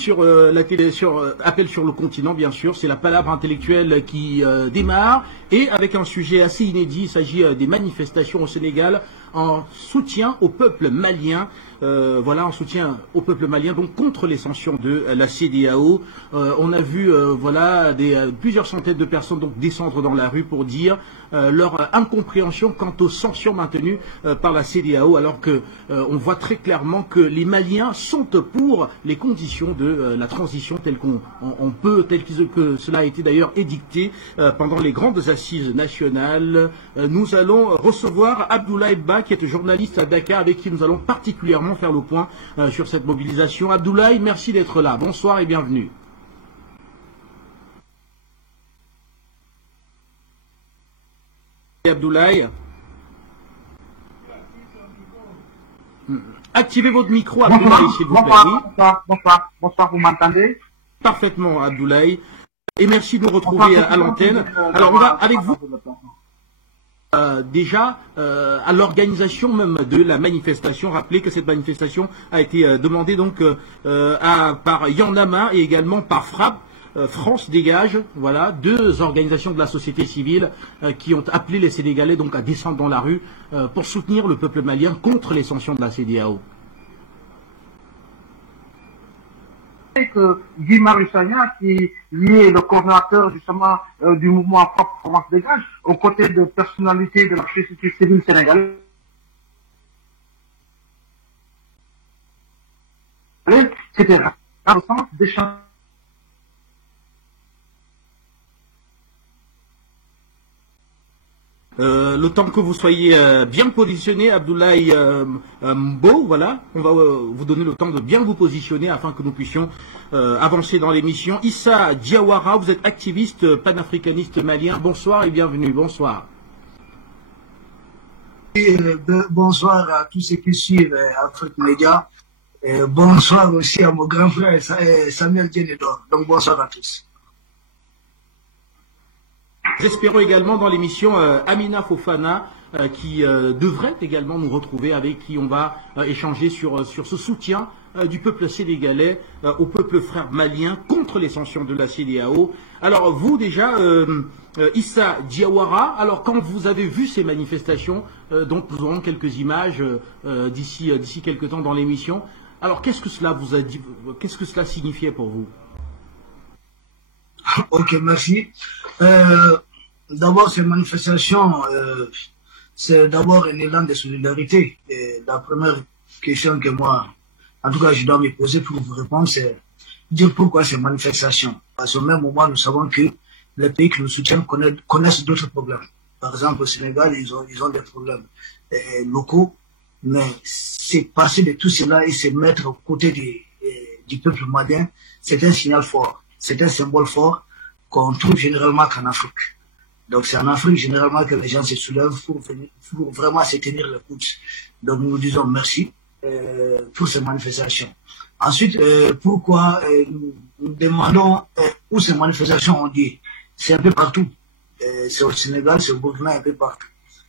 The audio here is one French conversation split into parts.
sur la télé, sur Appel sur le continent, bien sûr. C'est la palabre intellectuelle qui démarre et avec un sujet assez inédit. Il s'agit des manifestations au Sénégal en soutien au peuple malien. Voilà, en soutien au peuple malien, donc contre les sanctions de la CEDEAO. On a vu voilà plusieurs centaines de personnes donc descendre dans la rue pour dire leur incompréhension quant aux sanctions maintenues par la CEDEAO, alors que on voit très clairement que les Maliens sont pour les conditions de la transition telle que cela a été d'ailleurs édicté pendant les grandes assises nationales. Nous allons recevoir Abdoulaye Ba, qui est journaliste à Dakar, avec qui nous allons particulièrement faire le point sur cette mobilisation. Abdoulaye, merci d'être là. Bonsoir et bienvenue. Abdoulaye, activez votre micro, Abdoulaye, s'il vous plaît. Bonsoir, vous m'entendez? Parfaitement, Abdoulaye. Et merci de nous retrouver à l'antenne. Alors, on va avec vous déjà à l'organisation même de la manifestation. Rappelez que cette manifestation a été demandée donc par Y'en a marre et également par FRAPP. France Dégage, voilà, deux organisations de la société civile qui ont appelé les Sénégalais donc à descendre dans la rue pour soutenir le peuple malien contre les sanctions de la CEDEAO. Que Guy Marius Sagna, qui lui est le coordinateur justement du mouvement France Dégage, aux côtés de personnalités de la société civile sénégalaise, c'était dans le sens d'échanger. Le temps que vous soyez bien positionné, Abdoulaye Mbo, voilà, on va vous donner le temps de bien vous positionner afin que nous puissions avancer dans l'émission. Issa Diawara, vous êtes activiste panafricaniste malien. Bonsoir et bienvenue. Bonsoir. Bonsoir à tous ceux qui suivent Afrique Média. Bonsoir aussi à mon grand frère Samuel Djenedor. Donc bonsoir à tous. J'espère également dans l'émission Amina Fofana qui devrait également nous retrouver, avec qui on va échanger sur ce soutien du peuple sénégalais au peuple frère malien contre les sanctions de la CEDEAO. Alors vous déjà, Issa Diawara, alors quand vous avez vu ces manifestations, donc nous aurons quelques images d'ici quelques temps dans l'émission, alors qu'est-ce que cela vous a dit, qu'est-ce que cela signifiait pour vous? Ok, merci. D'abord, ces manifestations, c'est d'abord un élan de solidarité. Et la première question que moi, en tout cas, je dois me poser pour vous répondre, c'est dire pourquoi ces manifestations. Parce qu'au même moment, nous savons que les pays qui nous soutiennent connaissent d'autres problèmes. Par exemple, au Sénégal, ils ont des problèmes locaux, mais c'est passer de tout cela et se mettre aux côtés du peuple malien, c'est un signal fort. C'est un symbole fort qu'on trouve généralement qu'en Afrique. Donc c'est en Afrique généralement que les gens se soulèvent pour vraiment se tenir le pouce. Donc nous disons merci pour ces manifestations. Ensuite, pourquoi nous demandons où ces manifestations ont lieu? C'est un peu partout. C'est au Sénégal, c'est au Burkina, un peu partout.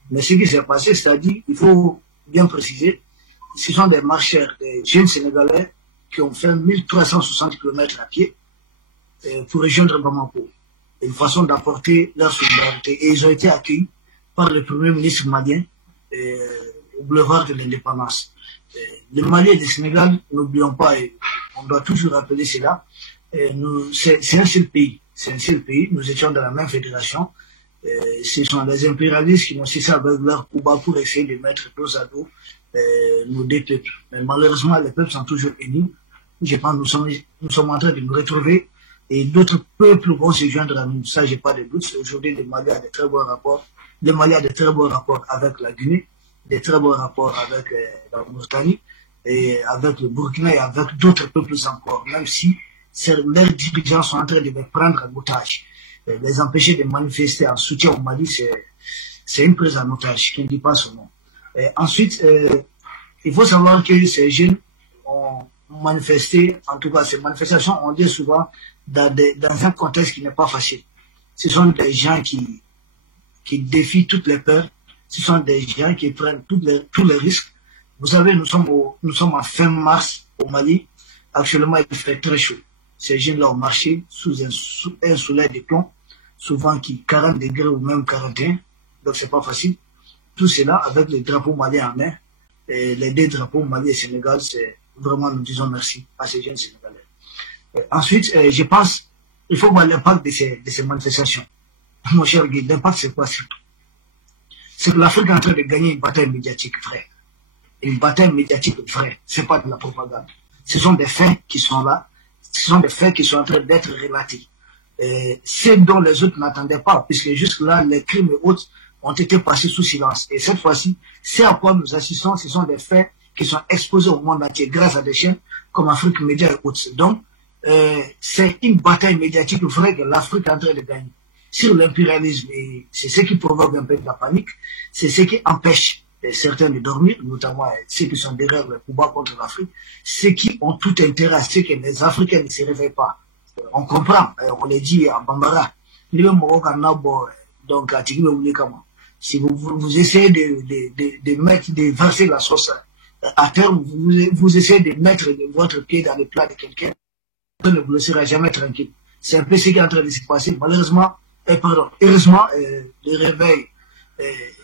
Mais ce qui s'est passé, c'est-à-dire, il faut bien préciser, ce sont des marcheurs, des jeunes Sénégalais qui ont fait 1360 km à pied pour rejoindre Bamako. Une façon d'apporter leur solidarité. Et ils ont été accueillis par le Premier ministre malien au boulevard de l'Indépendance. Le Mali et le Sénégal, n'oublions pas, et on doit toujours rappeler cela, c'est un seul pays. C'est un seul pays. Nous étions dans la même fédération. Ce sont des impérialistes qui n'ont cessé avec leur combat pour essayer de mettre dos à dos nos deux peuples. Mais malheureusement, les peuples sont toujours unis. Je pense que nous sommes en train de nous retrouver. Et d'autres peuples vont se joindre à nous. Ça, j'ai pas de doute. Aujourd'hui, le Mali a de très bons rapports. Le Mali a de très bons rapports avec la Guinée, de très bons rapports avec la Mauritanie, et avec le Burkina et avec d'autres peuples encore. Même si leurs dirigeants sont en train de les prendre en otage. Les empêcher de manifester en soutien au Mali, c'est une prise en otage, qui ne dit pas son nom. Et ensuite, il faut savoir que ces jeunes ont manifesté, en tout cas ces manifestations ont lieu souvent dans un contexte qui n'est pas facile. Ce sont des gens qui défient toutes les peurs, ce sont des gens qui prennent tous les risques. Vous savez, nous sommes en fin mars au Mali, Actuellement, il fait très chaud. Ces jeunes-là ont marché sous un soleil de plomb, souvent qui 40 degrés ou même 41, donc c'est pas facile. Tout cela avec les drapeaux maliens en main, et les deux drapeaux Mali et Sénégal, c'est vraiment, nous disons merci à ces jeunes Sénégalais. Ensuite, je pense, il faut voir l'impact de ces manifestations. Mon cher Guy, l'impact c'est quoi surtout? C'est que l'Afrique est en train de gagner une bataille médiatique vraie. Une bataille médiatique vraie, c'est pas de la propagande. Ce sont des faits qui sont là, ce sont des faits qui sont en train d'être relatés. C'est dont les autres n'attendaient pas, puisque jusque-là, les crimes et autres ont été passés sous silence. Et cette fois-ci, c'est à quoi nous assistons, ce sont des faits qui sont exposés au monde entier grâce à des chaînes comme Afrique Média et autres. Donc, c'est une bataille médiatique vraie que l'Afrique est en train de gagner. Sur l'impérialisme, c'est ce qui provoque un peu de la panique, c'est ce qui empêche certains de dormir, notamment ceux qui sont derrière le pouvoir contre l'Afrique, ceux qui ont tout intérêt à ce que les Africains ne se réveillent pas. On comprend, on l'a dit en Bambara, donc si vous essayez de verser la sauce à terme, vous essayez de mettre votre pied dans le plat de quelqu'un, ne vous laisserez jamais tranquille. C'est un peu ce qui est en train de se passer. Malheureusement, heureusement, le réveil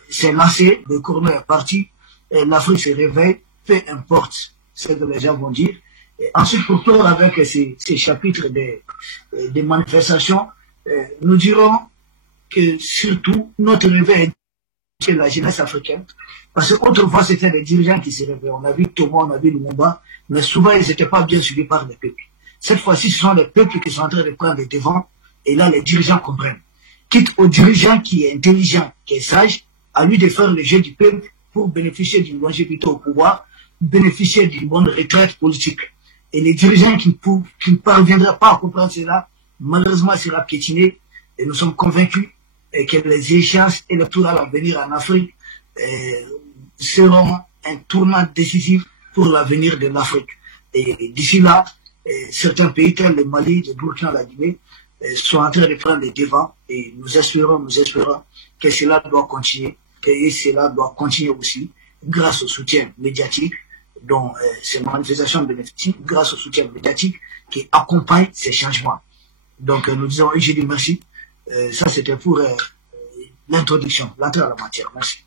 s'est lancé, le corona est parti, l'Afrique se réveille, peu importe ce que les gens vont dire. Et ensuite, pour clore avec ces chapitres des manifestations, nous dirons que surtout notre réveil est la jeunesse africaine. Parce qu'autrefois, c'était les dirigeants qui se réveillaient. On a vu Thomas, on a vu Lumumba, mais souvent, ils n'étaient pas bien suivis par les peuples. Cette fois-ci, ce sont les peuples qui sont en train de prendre les devants, et là, les dirigeants comprennent. Quitte au dirigeant qui est intelligent, qui est sage, à lui de faire le jeu du peuple pour bénéficier d'une longévité au pouvoir, bénéficier d'une bonne retraite politique. Et les dirigeants qui ne parviendraient pas à comprendre cela, malheureusement, sera piétiné, et nous sommes convaincus que les échéances électorales à venir en Afrique seront un tournant décisif pour l'avenir de l'Afrique. Et d'ici là, certains pays tels le Mali, le Burkina, la Guinée, sont en train de prendre les devants et nous espérons que cela doit continuer, et cela doit continuer aussi grâce au soutien médiatique dont ces manifestations bénéficient, grâce au soutien médiatique qui accompagne ces changements. Donc nous disons, et je dis merci. Ça c'était pour l'introduction, l'entrée à la matière. Merci.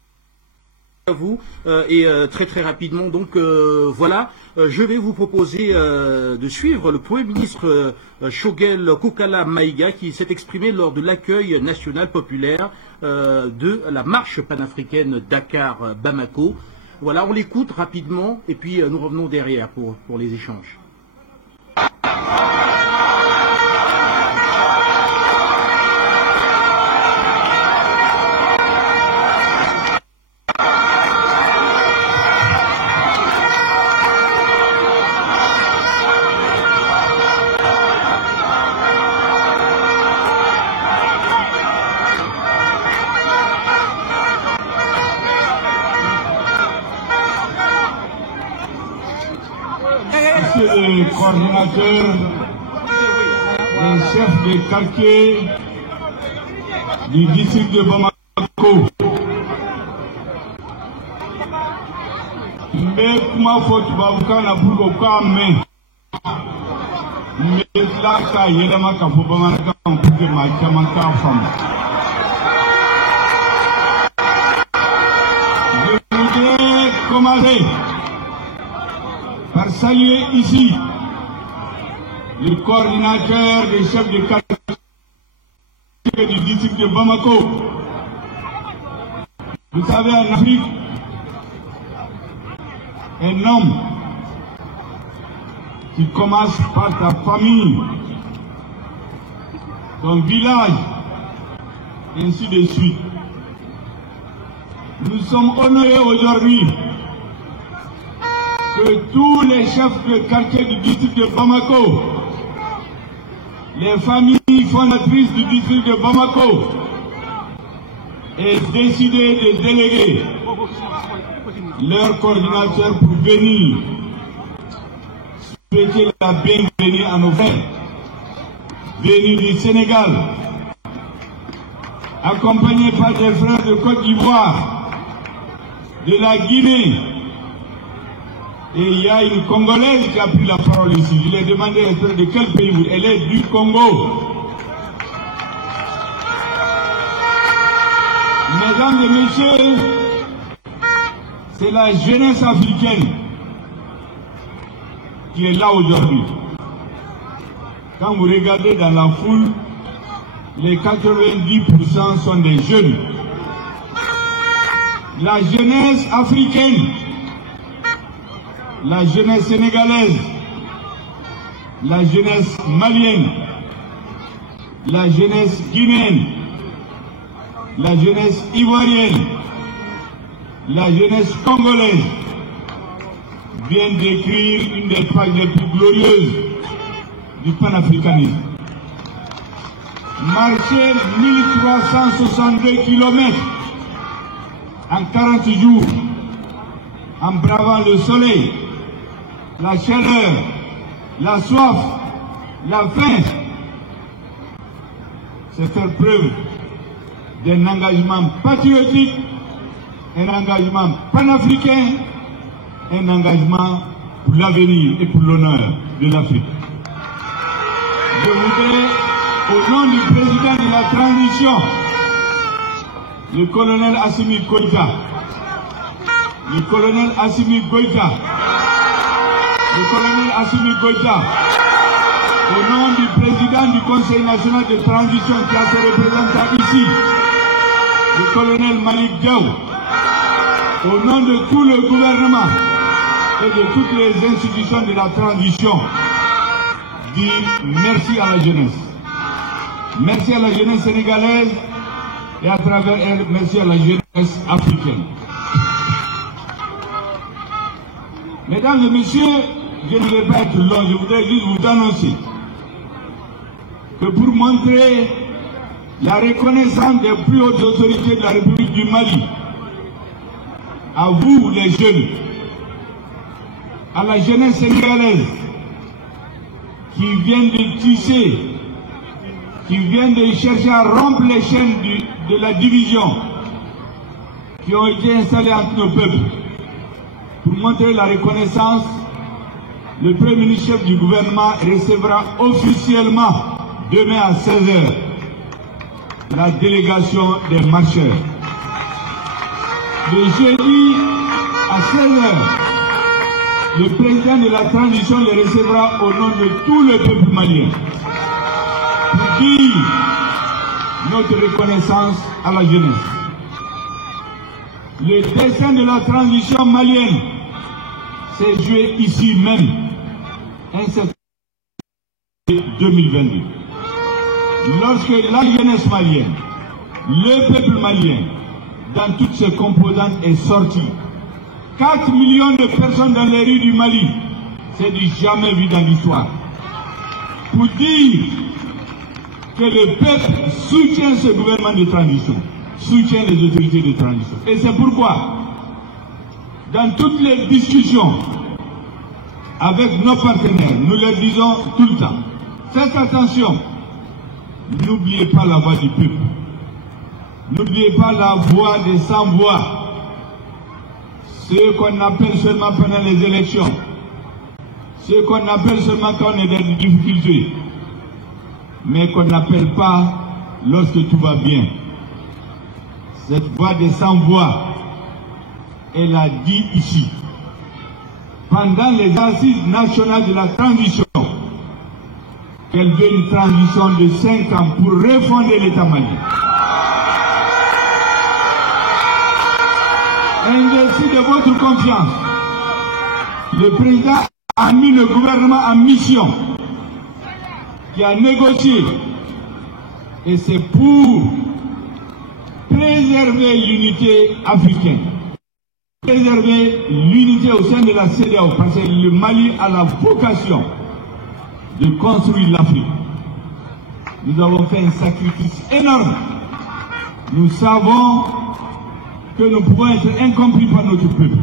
À vous et très très rapidement donc voilà, je vais vous proposer de suivre le Premier ministre Choguel Kokala Maïga qui s'est exprimé lors de l'accueil national populaire de la marche panafricaine Dakar-Bamako. Voilà, on l'écoute rapidement et puis nous revenons derrière pour les échanges. Les coordinateurs, les chefs de quartier du district de Bamako. Mais comment faut-il Babuka pour mais là, il y a ma capo Bamaka pour que ma chamaka femme. Je voudrais commencer par saluer ici le coordinateur des chefs de quartier du district de Bamako. Vous savez, en Afrique, un homme qui commence par ta famille, ton village, ainsi de suite. Nous sommes honorés aujourd'hui que tous les chefs de quartier du district de Bamako, les familles fondatrices du district de Bamako, aient décidé de déléguer leur coordinateur pour venir souhaiter la bienvenue à nos frères venus du Sénégal, accompagnés par des frères de Côte d'Ivoire, de la Guinée, Et il y a une Congolaise qui a pris la parole ici. Je lui ai demandé de quel pays vous. Elle est du Congo. Mesdames et messieurs, c'est la jeunesse africaine qui est là aujourd'hui. Quand vous regardez dans la foule, les 90% sont des jeunes. La jeunesse africaine, la jeunesse sénégalaise, la jeunesse malienne, la jeunesse guinéenne, la jeunesse ivoirienne, la jeunesse congolaise vient d'écrire une des pages les plus glorieuses du panafricanisme. Marcher 1362 km en 40 jours, en bravant le soleil, la chaleur, la soif, la faim, c'est faire preuve d'un engagement patriotique, un engagement panafricain, un engagement pour l'avenir et pour l'honneur de l'Afrique. Je voudrais, au nom du président de la transition, le colonel Assimi Goïta, le colonel Assimi Goïta, le colonel Assimi Goïta, au nom du président du Conseil national de transition qui a ses représentants ici, le colonel Malik Diaw, au nom de tout le gouvernement et de toutes les institutions de la transition, dire merci à la jeunesse. Merci à la jeunesse sénégalaise et à travers elle, merci à la jeunesse africaine. Mesdames et messieurs, je ne vais pas être long, je voudrais juste vous annoncer que pour montrer la reconnaissance des plus hautes autorités de la République du Mali, à vous les jeunes, à la jeunesse sénégalaise qui vient de tisser, qui vient de chercher à rompre les chaînes de la division qui ont été installées entre nos peuples. Pour montrer la reconnaissance, le Premier ministre chef du gouvernement recevra officiellement demain à 16h la délégation des marcheurs. Le jeudi à 16h, le président de la transition les recevra au nom de tout le peuple malien pour dire notre reconnaissance à la jeunesse. Le destin de la transition malienne s'est joué ici même, un 7 février 2022. Lorsque la jeunesse malienne, le peuple malien, dans toutes ses composantes est sorti, 4 millions de personnes dans les rues du Mali, c'est du jamais vu dans l'histoire, pour dire que le peuple soutient ce gouvernement de transition, soutient les autorités de transition. Et c'est pourquoi, dans toutes les discussions avec nos partenaires, nous leur disons tout le temps, faites attention, n'oubliez pas la voix du peuple, n'oubliez pas la voix des sans-voix, ceux qu'on appelle seulement pendant les élections, ceux qu'on appelle seulement quand on est dans des difficultés, mais qu'on n'appelle pas lorsque tout va bien. Cette voix des sans-voix, elle a dit ici, pendant les assises nationales de la transition, qu'elle veut une transition de 5 ans pour refonder l'État malien. Investi de votre confiance, le président a mis le gouvernement en mission, qui a négocié, et c'est pour préserver l'unité africaine, préserver l'unité au sein de la CEDEAO, parce que le Mali a la vocation de construire l'Afrique. Nous avons fait un sacrifice énorme. Nous savons que nous pouvons être incompris par notre peuple,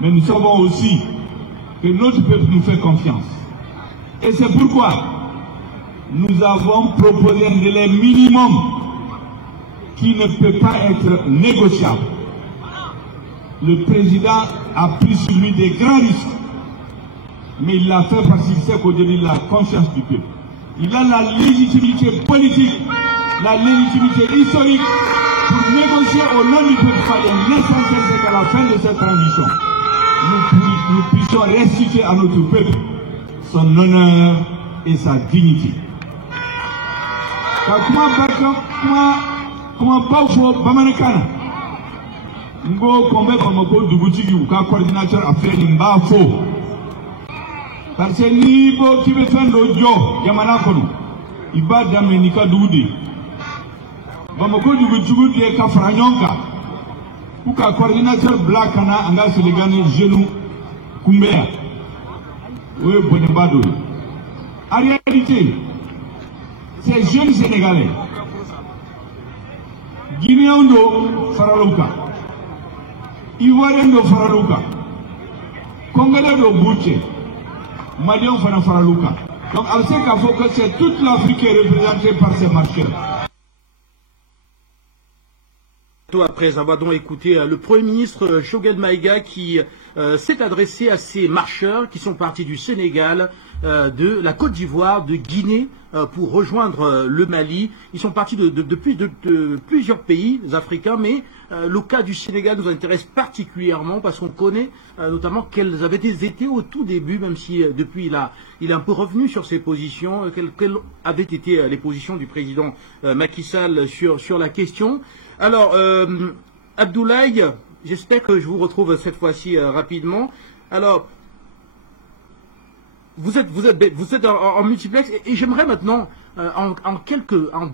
mais nous savons aussi que notre peuple nous fait confiance. Et c'est pourquoi nous avons proposé un délai minimum qui ne peut pas être négociable. Le président a pris sur lui des grands risques. Mais il l'a fait parce qu'il sait qu'aujourd'hui il a la confiance du peuple. Il a la légitimité politique, la légitimité historique pour négocier au nom du peuple. Et l'essentiel, c'est qu'à la fin de cette transition, nous puissions restituer à notre peuple son honneur et sa dignité. Comment Bafo Bamanekana Ngo Kombe Bamako Dugutigi ou coordinateur affaire Mbafo. Parce que Nibo qui veut faire l'audio, Yamana Kono, Iba Damenika Doudi. Bamako Dugutigi est Kafranyonka. Ou ka coordinateur Blakana, Anga Sénégalais, Genou, Kumbea. Oui, Bonebado. En réalité, ces jeunes Sénégalais, Guinéens de Faralouka, Ivoiriens de Faralouka, Congolais de Bouché, Maliens de Faralouka. Donc, on sait qu'il faut que c'est toute l'Afrique qui est représentée par ces marcheurs. Après avoir donc écouté le Premier ministre Choguel Maïga qui s'est adressé à ces marcheurs qui sont partis du Sénégal, de la Côte d'Ivoire, de Guinée pour rejoindre le Mali. Ils sont partis de plusieurs pays africains, mais le cas du Sénégal nous intéresse particulièrement parce qu'on connaît notamment quelles avaient été au tout début, même si depuis il est un peu revenu sur ses positions, quelles avaient été les positions du président Macky Sall sur la question. Alors, Abdoulaye, j'espère que je vous retrouve cette fois-ci rapidement. Alors, vous êtes en multiplex et j'aimerais maintenant, en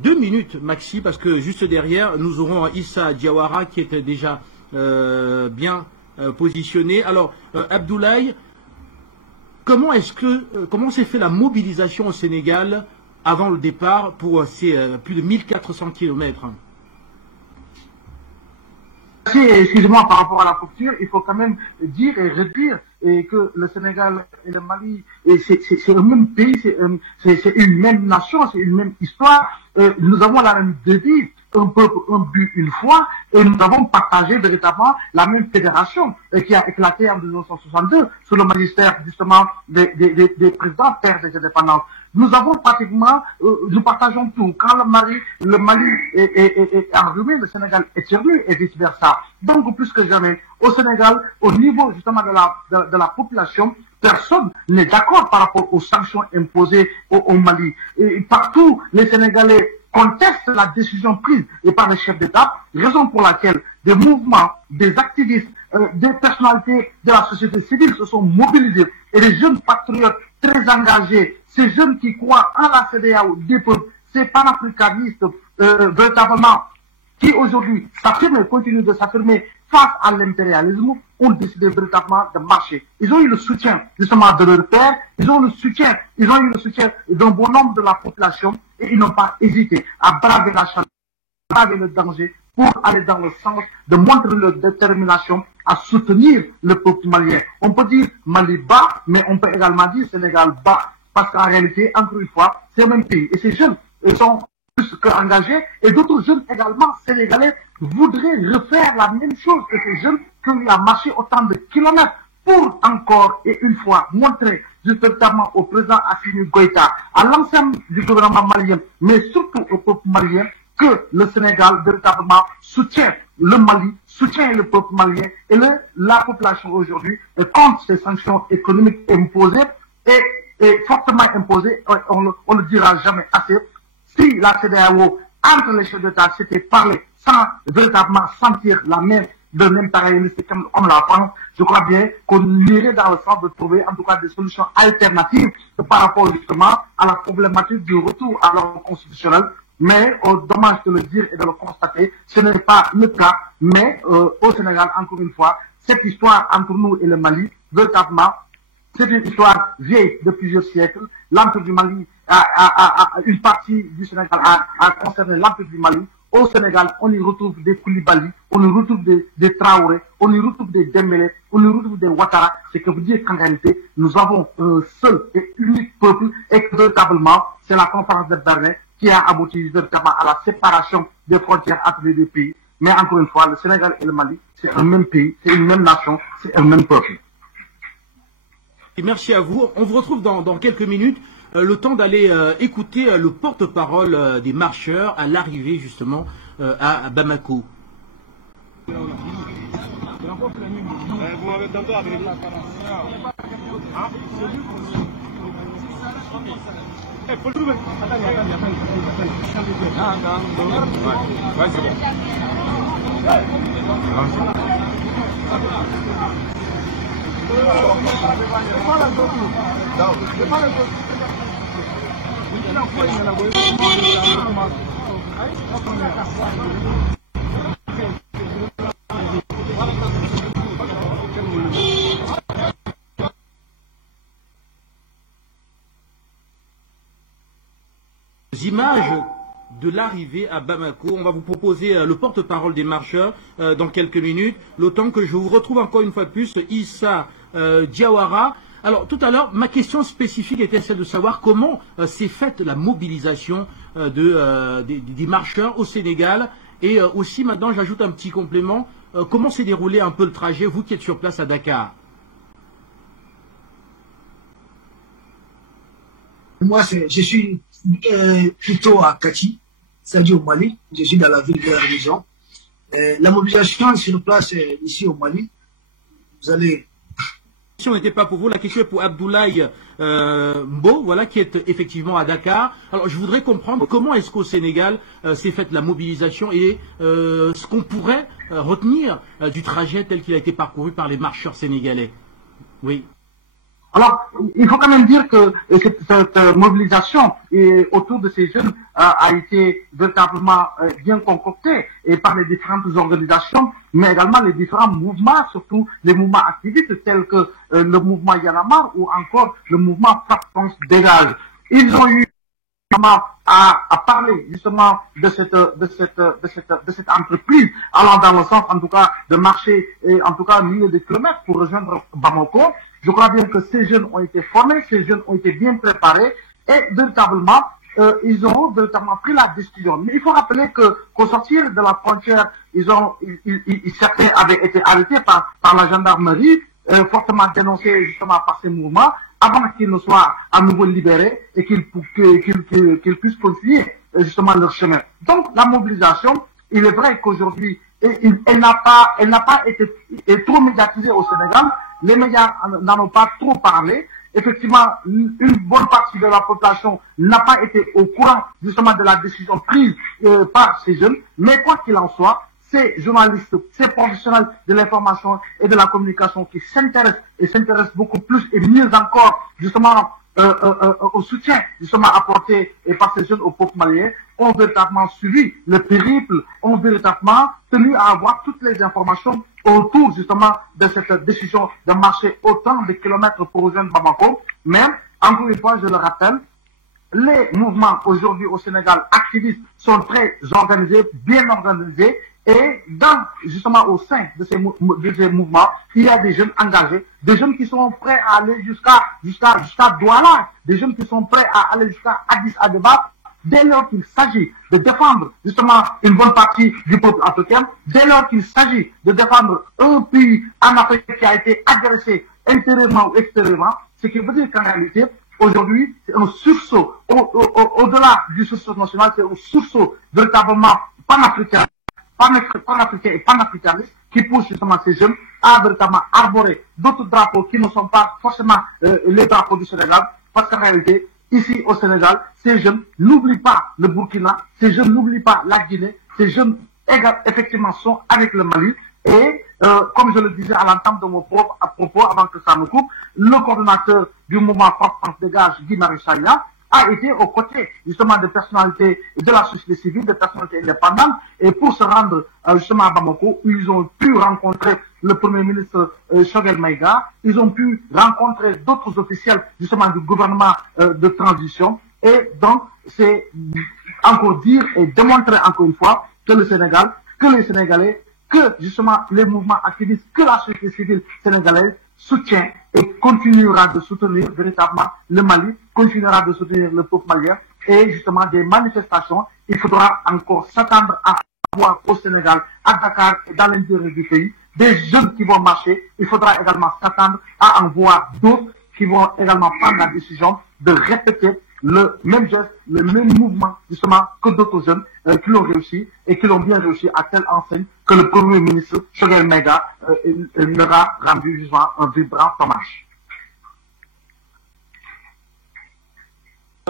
2 minutes maxi, parce que juste derrière, nous aurons Issa Diawara qui était déjà bien positionné. Alors, Abdoulaye, comment s'est fait la mobilisation au Sénégal avant le départ pour ces plus de 1400 kilomètres? Excusez-moi par rapport à la culture, il faut quand même dire et redire que le Sénégal et le Mali, c'est le même pays, c'est une même nation, c'est une même histoire. Nous avons la même devise, un peuple, un but, une foi, et nous avons partagé véritablement la même fédération qui a éclaté en 1962 sous le magistère justement des présidents pères des indépendances. Nous avons pratiquement, nous partageons tout. Quand le Mali est enrhumé, le Sénégal est éternue et vice versa. Donc plus que jamais, au Sénégal, au niveau justement de la population, personne n'est d'accord par rapport aux sanctions imposées au Mali. Et partout, les Sénégalais contestent la décision prise par les chefs d'État, raison pour laquelle des mouvements, des activistes, des personnalités de la société civile se sont mobilisés et les jeunes patriotes très engagés, ces jeunes qui croient en la CEDEAO des peuples, ces panafricanistes véritablement qui aujourd'hui s'affirment et continuent de s'affirmer face à l'impérialisme, ont décidé véritablement de marcher. Ils ont eu le soutien justement de leur père, ils ont eu le soutien d'un bon nombre de la population et ils n'ont pas hésité à braver la chaleur, à braver le danger pour aller dans le sens de montrer leur détermination à soutenir le peuple malien. On peut dire Mali bas, mais on peut également dire Sénégal bas, parce qu'en réalité, encore une fois, c'est le même pays. Et ces jeunes, ils sont plus qu'engagés, et d'autres jeunes également sénégalais voudraient refaire la même chose que ces jeunes qui ont marché autant de kilomètres pour encore et une fois montrer véritablement au président Assimi Goïta, à l'ensemble du gouvernement malien, mais surtout au peuple malien, que le Sénégal véritablement soutient le Mali, soutient le peuple malien et la population aujourd'hui contre ces sanctions économiques imposées et fortement imposées, on ne le dira jamais assez. Si la CEDEAO, entre les chefs d'État, s'était parlé sans véritablement sentir la main d'un impérialiste comme la France, je crois bien qu'on irait dans le sens de trouver en tout cas des solutions alternatives par rapport justement à la problématique du retour à l'ordre constitutionnel. Mais dommage de le dire et de le constater, ce n'est pas le cas. Mais au Sénégal, encore une fois, cette histoire entre nous et le Mali, véritablement, c'est une histoire vieille de plusieurs siècles. L'Empire du Mali, une partie du Sénégal a concerné l'Empire du Mali. Au Sénégal, on y retrouve des Koulibaly, on y retrouve des Traoré, on y retrouve des Dembélé, on y retrouve des Ouattara. C'est que vous dire qu'en réalité, nous avons un seul et unique peuple et que véritablement, c'est la conférence de Berlin qui a abouti véritablement à la séparation des frontières entre les deux pays. Mais encore une fois, le Sénégal et le Mali, c'est un même pays, c'est une même nation, c'est un même peuple. Et merci à vous. On vous retrouve dans quelques minutes. Le temps d'aller écouter le porte-parole des marcheurs à l'arrivée justement à Bamako. Images de l'arrivée à Bamako. On va vous proposer le porte-parole des marcheurs dans quelques minutes. Le temps que je vous retrouve encore une fois de plus, Issa Diawara. Alors tout à l'heure, ma question spécifique était celle de savoir comment s'est faite la mobilisation des marcheurs au Sénégal. Et aussi maintenant, j'ajoute un petit complément. Comment s'est déroulé un peu le trajet, vous qui êtes sur place à Dakar? Moi, je suis plutôt à Kati, c'est-à-dire au Mali. Je suis dans la ville de Arlison. La mobilisation sur place ici au Mali, vous allez... La question n'était pas pour vous, la question est pour Abdoulaye Mbo, voilà, qui est effectivement à Dakar. Alors, je voudrais comprendre comment est-ce qu'au Sénégal s'est faite la mobilisation et ce qu'on pourrait retenir du trajet tel qu'il a été parcouru par les marcheurs sénégalais. Oui. Alors, il faut quand même dire que cette mobilisation autour de ces jeunes a été véritablement bien concoctée et par les différentes organisations, mais également les différents mouvements, surtout les mouvements activistes tels que le mouvement Yanamar ou encore le mouvement Frappe France Dégage. Ils ont eu à parler justement de cette entreprise allant dans le sens en tout cas de marcher en tout cas milliers de kilomètres pour rejoindre Bamako. Je crois bien que ces jeunes ont été formés, ces jeunes ont été bien préparés et véritablement ils ont véritablement pris la décision. Mais il faut rappeler qu'au sortir de la frontière, certains avaient été arrêtés par la gendarmerie, fortement dénoncés justement par ces mouvements, avant qu'ils ne soient à nouveau libérés et qu'ils puissent continuer justement leur chemin. Donc la mobilisation, il est vrai qu'aujourd'hui, elle n'a pas été trop médiatisée au Sénégal. Les médias n'en ont pas trop parlé. Effectivement, une bonne partie de la population n'a pas été au courant justement de la décision prise par ces jeunes. Mais quoi qu'il en soit, ces journalistes, ces professionnels de l'information et de la communication qui s'intéressent beaucoup plus et mieux encore justement au soutien justement apporté par ces jeunes au peuple malien, ont véritablement suivi le périple, ont véritablement tenu à avoir toutes les informations autour justement de cette décision de marcher autant de kilomètres pour rejoindre Bamako. Mais, encore une fois, je le rappelle, les mouvements aujourd'hui au Sénégal activistes sont très organisés, bien organisés, et justement au sein de ces mouvements, il y a des jeunes engagés, des jeunes qui sont prêts à aller jusqu'à Douala, des jeunes qui sont prêts à aller jusqu'à Addis Abeba, dès lors qu'il s'agit de défendre justement une bonne partie du peuple africain, dès lors qu'il s'agit de défendre un pays en Afrique qui a été agressé intérieurement ou extérieurement, ce qui veut dire qu'en réalité, aujourd'hui, c'est un sursaut, au-delà du sursaut national, c'est un sursaut véritablement panafricain et panafricaniste qui pousse justement ces jeunes à véritablement arborer d'autres drapeaux qui ne sont pas forcément les drapeaux du Sénégal, parce qu'en réalité, ici au Sénégal, ces jeunes n'oublient pas le Burkina, ces jeunes n'oublient pas la Guinée, ces jeunes effectivement sont avec le Mali et comme je le disais à l'entame de mon propos avant que ça me coupe, le coordonnateur du mouvement Frappe France Dégage, Guy Marichalia, a été aux côtés justement de personnalités de la société civile, de personnalités indépendantes, et pour se rendre justement à Bamako, où ils ont pu rencontrer le Premier ministre Choguel Maïga, ils ont pu rencontrer d'autres officiels justement du gouvernement de transition, et donc c'est encore dire et démontrer encore une fois que le Sénégal, que les Sénégalais, que justement les mouvements activistes, que la société civile sénégalaise soutient et continuera de soutenir véritablement le Mali, continuera de soutenir le peuple malien et justement des manifestations. Il faudra encore s'attendre à avoir au Sénégal, à Dakar et dans l'intérieur du pays, des jeunes qui vont marcher. Il faudra également s'attendre à en voir d'autres qui vont également prendre la décision de répéter le même geste, le même mouvement, justement, que d'autres jeunes qui l'ont réussi et qui l'ont bien réussi à telle enseigne que le Premier ministre, Choguel Maïga, leur a rendu justement un vibrant hommage.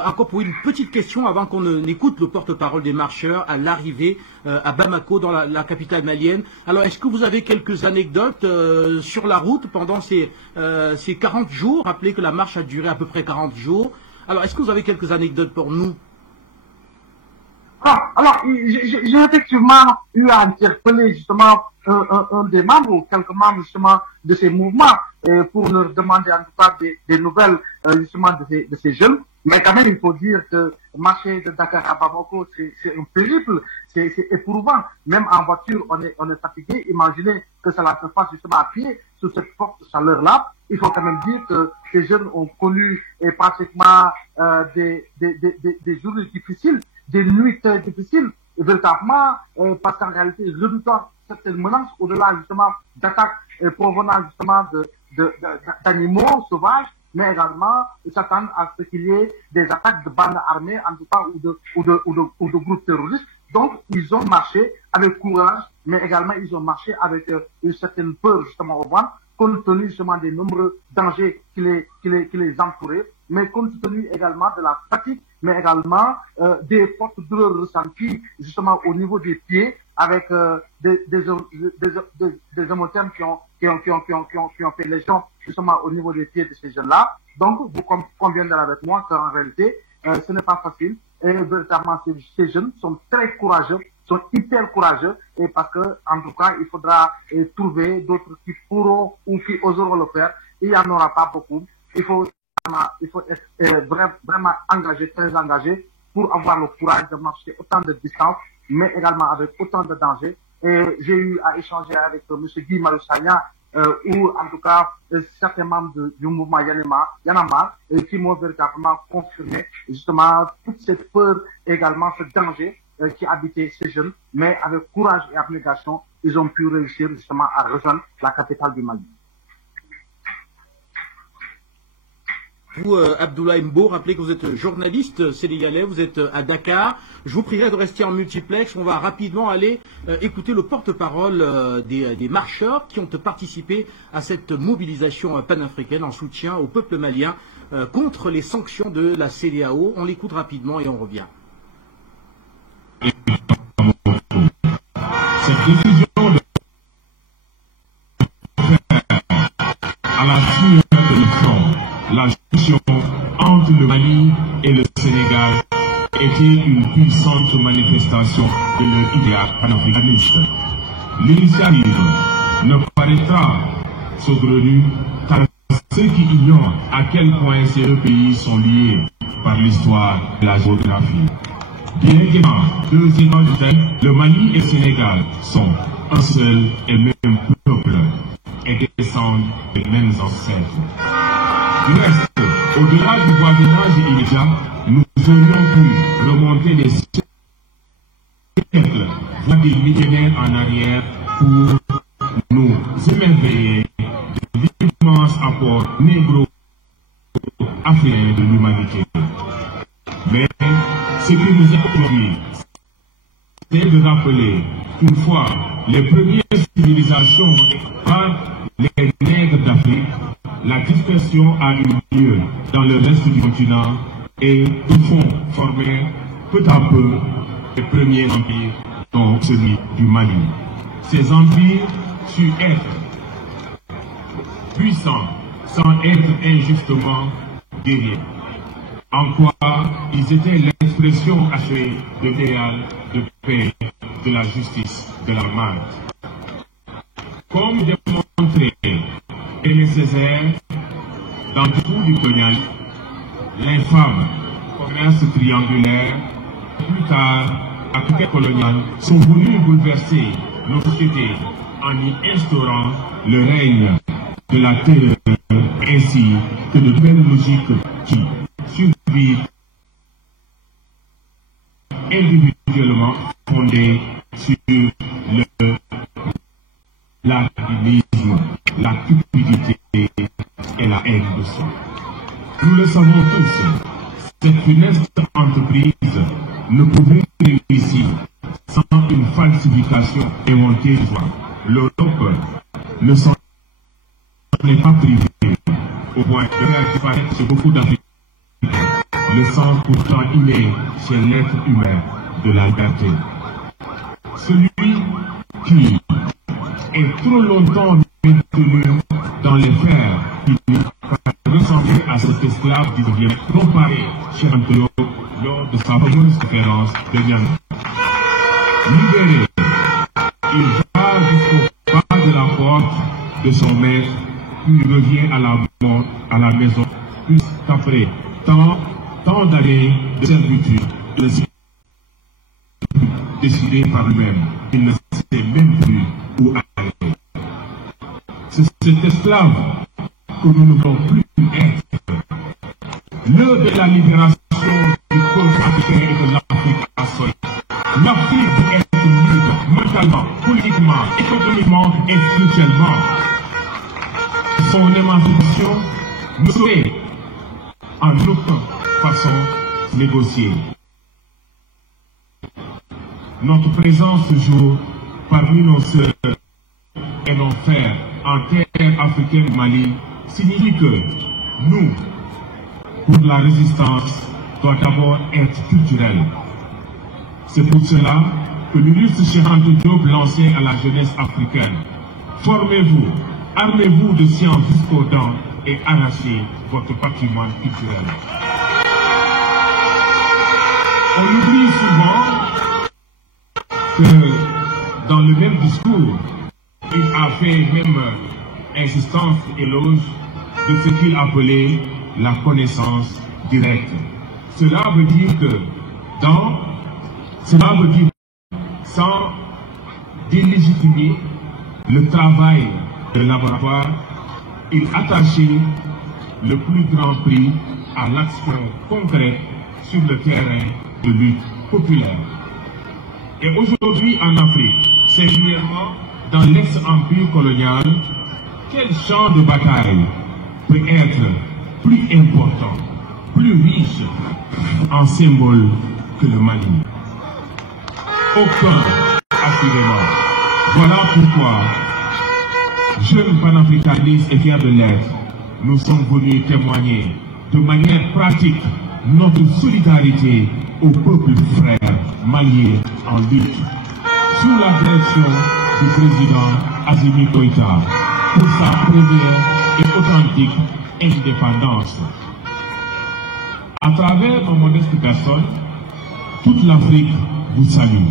Encore pour une petite question avant qu'on écoute le porte-parole des marcheurs à l'arrivée à Bamako dans la capitale malienne. Alors est-ce que vous avez quelques anecdotes sur la route pendant ces 40 jours? Rappelez que la marche a duré à peu près 40 jours. Alors est-ce que vous avez quelques anecdotes pour nous? Alors, j'ai effectivement eu à interpeller justement un des membres ou quelques membres justement de ces mouvements pour leur demander en tout cas des nouvelles justement de ces jeunes. Mais quand même, il faut dire que marcher de Dakar à Bamako, c'est un périple, c'est éprouvant. Même en voiture, on est fatigué. Imaginez que ça se fasse justement à pied sous cette forte chaleur-là. Il faut quand même dire que ces jeunes ont connu pratiquement des journées difficiles, des nuits très difficiles, véritablement, parce qu'en réalité, redoutant certaines menaces au-delà justement d'attaques provenant justement d'animaux sauvages, mais également s'attendre à ce qu'il y ait des attaques de bandes armées, en tout cas, ou de groupes terroristes. Donc, ils ont marché avec courage, mais également ils ont marché avec une certaine peur justement au ventre, compte tenu justement des nombreux dangers qui les entouraient, mais compte tenu également de la fatigue, mais également des fortes douleurs ressenties justement au niveau des pieds, avec des hémothermes qui ont fait lésion justement au niveau des pieds de ces jeunes-là. Donc, vous conviendrez avec moi qu'en réalité, ce n'est pas facile. Et véritablement, ces jeunes sont très courageux, sont hyper courageux, et parce que, en tout cas, il faudra trouver d'autres qui pourront ou qui oseront le faire. Il n'y en aura pas beaucoup. Il faut être vraiment engagé, très engagé, pour avoir le courage de marcher autant de distance, mais également avec autant de dangers. Et j'ai eu à échanger avec M. Guy Maroussagna, ou en tout cas certains membres du mouvement Yanamar, qui m'ont véritablement confirmé justement toute cette peur, également ce danger qui habitait ces jeunes, mais avec courage et abnégation, ils ont pu réussir justement à rejoindre la capitale du Mali. Vous, Abdoulaye Mbo, rappelez que vous êtes journaliste sénégalais, vous êtes à Dakar. Je vous prierai de rester en multiplex. On va rapidement aller écouter le porte-parole des marcheurs qui ont participé à cette mobilisation panafricaine en soutien au peuple malien contre les sanctions de la CEDEAO. On l'écoute rapidement et on revient. Cette décision de à la suite de l'effort, la jonction entre le Mali et le Sénégal était une puissante manifestation de leur idéal panafricaniste. L'initiative ne paraîtra saugrenue qu'à ceux qui ignorent à quel point ces deux pays sont liés par l'histoire et la géographie. Bien évidemment, deux États différents, le Mali et le Sénégal sont un seul et même peuple et descendent des mêmes ancêtres. Du reste, au-delà du voisinage immédiat, nous aurions pu remonter des siècles, voire des millénaires en arrière pour nous émerveiller de l'immense apport négro-africain de l'humanité. Mais ce qui nous est aujourd'hui, c'est de rappeler qu'une fois les premières civilisations par les nègres d'Afrique, la dispersion a eu lieu dans le reste du continent et au fond formé peu à peu les premiers empires, dont celui du Mali. Ces empires surent être puissants sans être injustement guerriers. En quoi ils étaient l'expression achevée de l'idéal de paix, de la justice, de la marque. Comme démontré Aimé Césaire dans tout du colonial, l'infâme commerce triangulaire, plus tard, après colonial, sont venus bouleverser nos sociétés en y instaurant le règne de la terre, ainsi que de nouvelles logiques qui survivent individuellement fondées sur l'activisme, la cupidité et la haine de soi. Nous le savons tous, cette funeste entreprise ne pouvait réussir sans une falsification inventée de soi. L'Europe ne s'en est pas privée au point de faire disparaître chez beaucoup d'Africains le sens pourtant inné chez l'être humain de la liberté. Celui qui est trop longtemps maintenu dans les fers finit par ressembler à cet esclave qui devient comparé chez Antonio lors de sa fameuse conférence de Niamey. Libéré, il va jusqu'au pas de la porte de son maître, puis revient à la maison, puisqu'après tant d'années de servitude, il ne s'est décidé par lui-même, il ne sait même plus où aller. C'est cet esclave que nous ne voulons plus être. L'heure de la libération du peuple africain et de l'Afrique a sonné. L'Afrique doit être libre, mentalement, politiquement, économiquement et spirituellement. Son émancipation ne saurait en aucune façon négocier. Notre présence ce jour parmi nos sœurs et nos frères en terre africaine du Mali signifie que nous, pour la résistance, doit d'abord être culturelle. C'est pour cela que l'illustre Cheikh Anta Diop lançait à la jeunesse africaine: formez-vous, armez-vous de science jusqu'aux dents et arrachez votre patrimoine culturel. On oublie souvent que dans le même discours, il a fait même insistance, éloge de ce qu'il appelait la connaissance directe. Cela veut dire que sans délégitimer le travail de laboratoire, il attachait le plus grand prix à l'action concrète sur le terrain de lutte populaire. Et aujourd'hui en Afrique, singulièrement dans l'ex-empire colonial, quel champ de bataille peut être plus important, plus riche en symboles que le Mali? Aucun, assurément. Voilà pourquoi, jeunes panafricanistes et fiers de l'être, nous sommes venus témoigner de manière pratique notre solidarité au peuple frère malien en lutte, sous la direction du président Assimi Goïta, pour sa première et authentique indépendance. À travers nos modestes personnes, toute l'Afrique vous salue,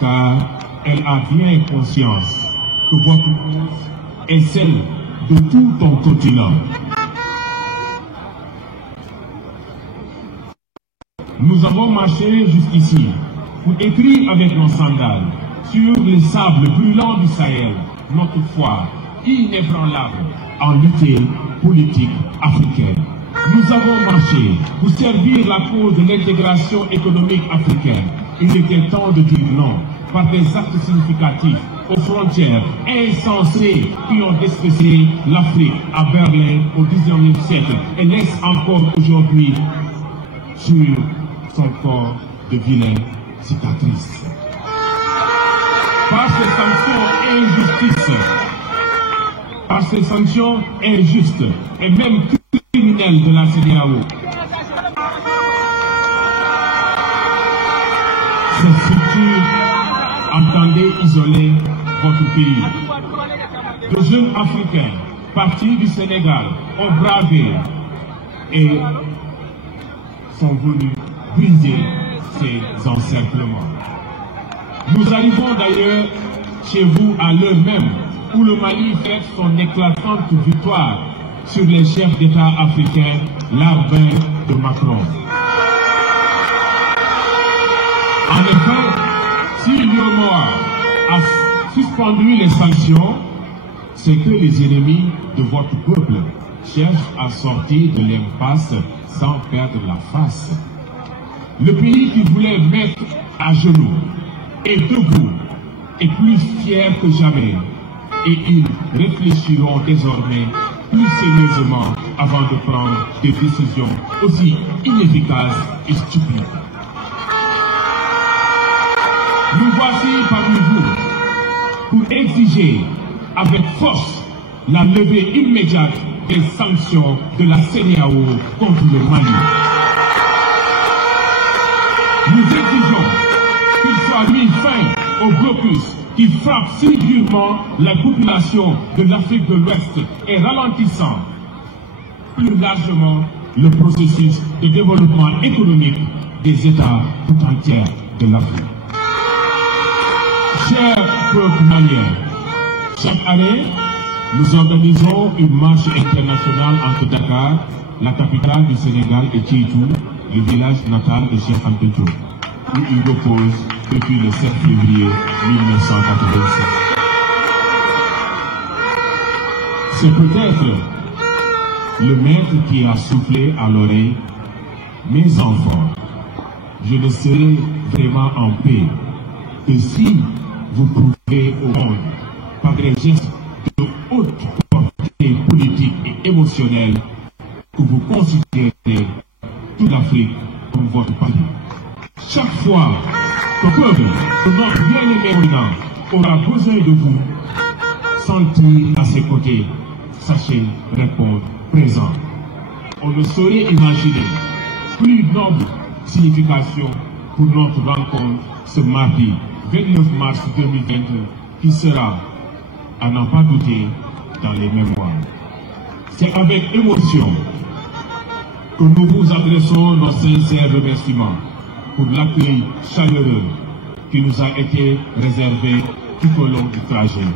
car elle a bien conscience que votre cause est celle de tout ton continent. Nous avons marché jusqu'ici pour écrire avec nos sandales sur les sables brûlants du Sahel notre foi inébranlable en lutte politique africaine. Nous avons marché pour servir la cause de l'intégration économique africaine. Il était temps de dire non par des actes significatifs aux frontières insensées qui ont despecé l'Afrique à Berlin au XIXe siècle et laissent encore aujourd'hui sur son corps de vilaines cicatrices. Par ces sanctions injustes et même criminelles de la CEDEAO, ces structures entendaient isoler votre pays. De jeunes Africains partis du Sénégal ont bravé et sont venus briser ces encerclements. Nous arrivons d'ailleurs chez vous à l'heure même où le Mali fête son éclatante victoire sur les chefs d'État africains, l'Arbin de Macron. En effet, si l'UEMOA a suspendu les sanctions, c'est que les ennemis de votre peuple cherchent à sortir de l'impasse sans perdre la face. Le pays qui voulait mettre à genoux est debout et plus fier que jamais. Et ils réfléchiront désormais plus sérieusement avant de prendre des décisions aussi inefficaces et stupides. Nous voici parmi vous pour exiger avec force la levée immédiate des sanctions de la CEDEAO contre le Mali. Nous exigeons qu'il soit mis fin au blocus qui frappe si durement la population de l'Afrique de l'Ouest et ralentissant plus largement le processus de développement économique des États tout entiers de l'Afrique. Chers peuples maliens, chaque année, nous organisons une marche internationale entre Dakar, la capitale du Sénégal, et Kéitou, le village natal de Cheikh Anta Diop, où il repose depuis le 7 février 1987. C'est peut-être le maître qui a soufflé à l'oreille: mes enfants, je ne serai vraiment en paix que si vous prouvez au monde, par des gestes de haute portée politique et émotionnelle, que vous considérez toute l'Afrique comme votre pays. Chaque fois que le peuple de notre bien-aimé Président aura besoin de vous, sentir à ses côtés, sachez répondre présent. On ne saurait imaginer plus noble signification pour notre rencontre ce mardi 29 mars 2022 qui sera, à n'en pas douter, dans les mémoires. C'est avec émotion que nous vous adressons nos sincères remerciements pour l'accueil chaleureux qui nous a été réservé tout au long du trajet.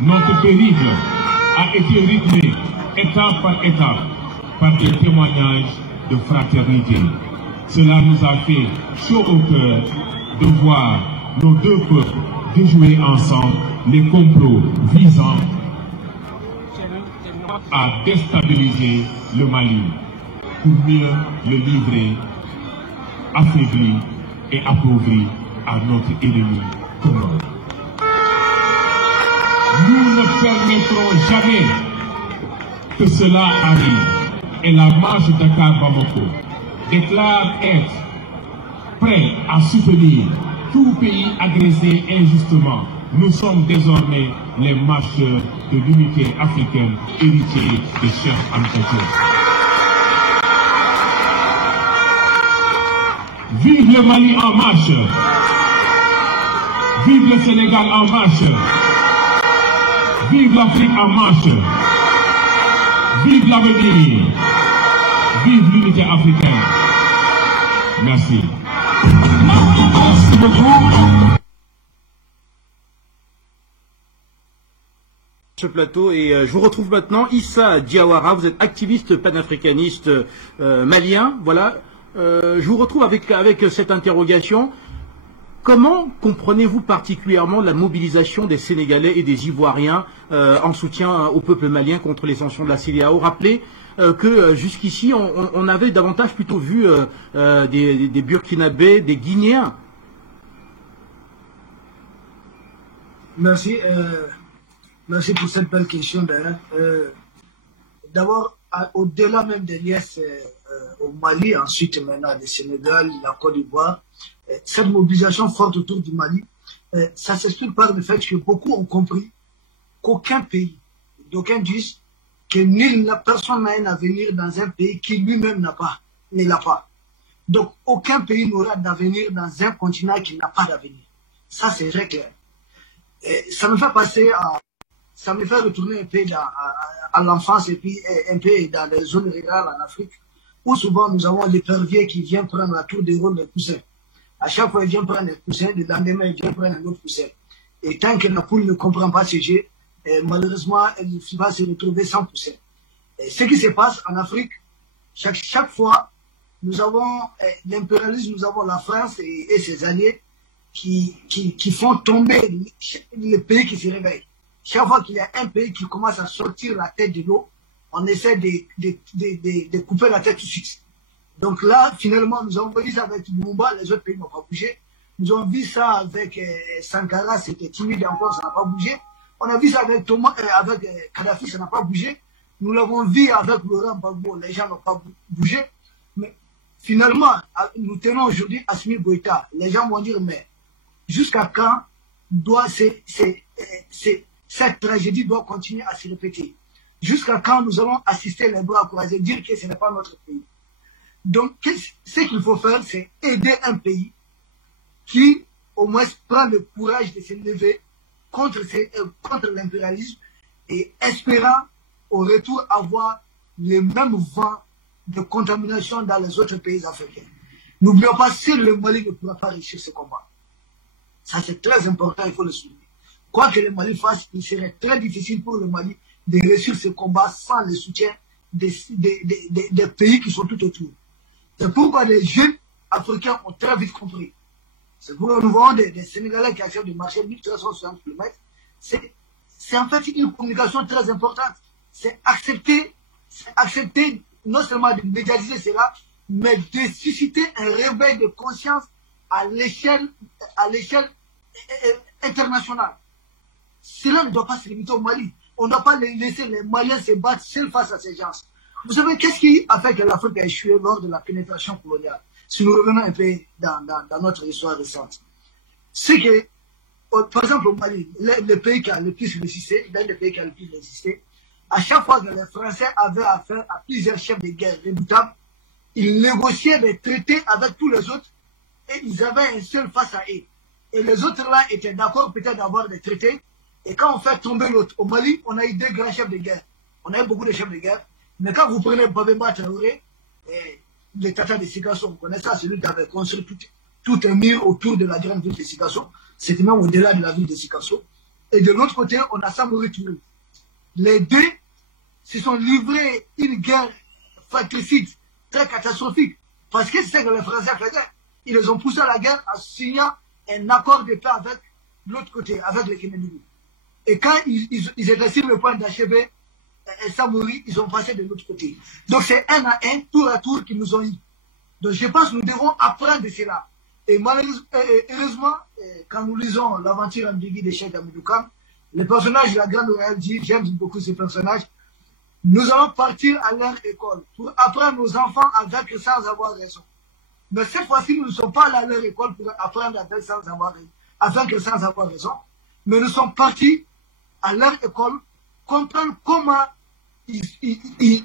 Notre périple a été rythmé étape par des témoignages de fraternité. Cela nous a fait chaud au cœur de voir nos deux peuples déjouer ensemble les complots visant à déstabiliser le Mali pour mieux le livrer affaibli et appauvri à notre ennemi commun. Nous ne permettrons jamais que cela arrive et la marche Dakar-Bamako déclare être prêt à soutenir tout pays agressé injustement. Nous sommes désormais les marcheurs de l'unité africaine héritiers de Cheikh Anta Diop. Vive le Mali en marche! Vive le Sénégal en marche! Vive l'Afrique en marche! Vive l'avenir! Vive l'unité africaine! Merci. Merci beaucoup. Ce plateau et je vous retrouve maintenant Issa Diawara, vous êtes activiste panafricaniste malien, voilà. Je vous retrouve avec cette interrogation. Comment comprenez-vous particulièrement la mobilisation des Sénégalais et des Ivoiriens en soutien au peuple malien contre les sanctions de la CEDEAO? Rappelez que jusqu'ici, on avait davantage plutôt vu des Burkinabés, des Guinéens. Merci. Merci pour cette belle question d'ailleurs. D'abord, au-delà même des liesses au Mali, ensuite maintenant le Sénégal, la Côte d'Ivoire, cette mobilisation forte autour du Mali, ça s'explique par le fait que beaucoup ont compris qu'aucun pays, d'aucun disent que personne n'a un avenir dans un pays qui lui-même ne l'a pas. Donc aucun pays n'aura d'avenir dans un continent qui n'a pas d'avenir. Ça c'est très clair. Ça me fait passer ça me fait retourner un peu à l'enfance et puis un peu dans les zones rurales en Afrique, où souvent nous avons l'épervier qui vient prendre la tour des rôles des poussins. À chaque fois, il vient prendre des poussins, le lendemain, il vient prendre un autre poussin. Et tant que la poule ne comprend pas ce jeu, malheureusement, elle va se retrouver sans poussin. Ce qui se passe en Afrique, chaque fois, nous avons l'impérialisme, nous avons la France et ses alliés qui font tomber les pays qui se réveillent. Chaque fois qu'il y a un pays qui commence à sortir la tête de l'eau, on essaie de couper la tête tout de suite. Donc là, finalement, nous avons dit avec Lumumba, les autres pays n'ont pas bougé. Nous avons vu ça avec Sankara, c'était timide encore, ça n'a pas bougé. On a vu ça avec Kadhafi, ça n'a pas bougé. Nous l'avons vu avec Laurent Gbagbo, les gens n'ont pas bougé. Mais finalement, nous tenons aujourd'hui Assimi Goïta. Les gens vont dire, mais jusqu'à quand cette tragédie doit continuer à se répéter? Jusqu'à quand nous allons assister les bras croisés, dire que ce n'est pas notre pays? Donc, ce qu'il faut faire, c'est aider un pays qui, au moins, prend le courage de se lever contre l'impérialisme et espérant, au retour, avoir le même vent de contamination dans les autres pays africains. N'oublions pas, seul le Mali ne pourra pas réussir ce combat. Ça, c'est très important, il faut le souligner. Quoi que le Mali fasse, il serait très difficile pour le Mali de réussir ce combat sans le soutien des pays qui sont tout autour. C'est pourquoi les jeunes africains ont très vite compris. C'est pourquoi nous voyons des Sénégalais qui acceptent de marcher 1360 km. C'est en fait une communication très importante. C'est accepter non seulement de médiatiser cela, mais de susciter un réveil de conscience à l'échelle internationale. Cela ne doit pas se limiter au Mali. On ne doit pas laisser les Maliens se battre seuls face à ces gens. Vous savez, qu'est-ce qui a fait que l'Afrique a échoué lors de la pénétration coloniale? Si nous revenons un peu dans notre histoire récente, c'est que, par exemple, au Mali, le pays qui a le plus résisté, l'un des pays qui a le plus résisté, à chaque fois que les Français avaient affaire à plusieurs chefs de guerre redoutables, ils négociaient des traités avec tous les autres et ils avaient un seul face à eux. Et les autres là étaient d'accord peut-être d'avoir des traités. Et quand on fait tomber l'autre, au Mali, on a eu deux grands chefs de guerre. On a eu beaucoup de chefs de guerre. Mais quand vous prenez Babemba Traoré, le Tata de Sikasso, vous connaissez ça, celui qui avait construit tout un mur autour de la grande ville de Sikasso. C'était même au-delà de la ville de Sikasso. Et de l'autre côté, on a Samori Touré. Les deux se sont livrés une guerre fratricide, très catastrophique. Parce que c'est ce que les Français faisaient. Ils les ont poussés à la guerre en signant un accord de paix avec l'autre côté, avec les Kéménouris. Et quand ils étaient sur le point d'achever Samori, ils ont passé de l'autre côté. Donc c'est un à un, tour à tour qu'ils nous ont eu. Donc je pense que nous devons apprendre de cela. Et heureusement, quand nous lisons l'aventure ambiguë de Cheikh Hamidou Kane, le personnage de la Grande Royale dit, j'aime beaucoup ce personnage, nous allons partir à leur école pour apprendre nos enfants à vaincre sans avoir raison. Mais cette fois-ci, nous ne sommes pas allés à leur école pour apprendre à vaincre sans avoir raison. Mais nous sommes partis à leur école comprendre comment ils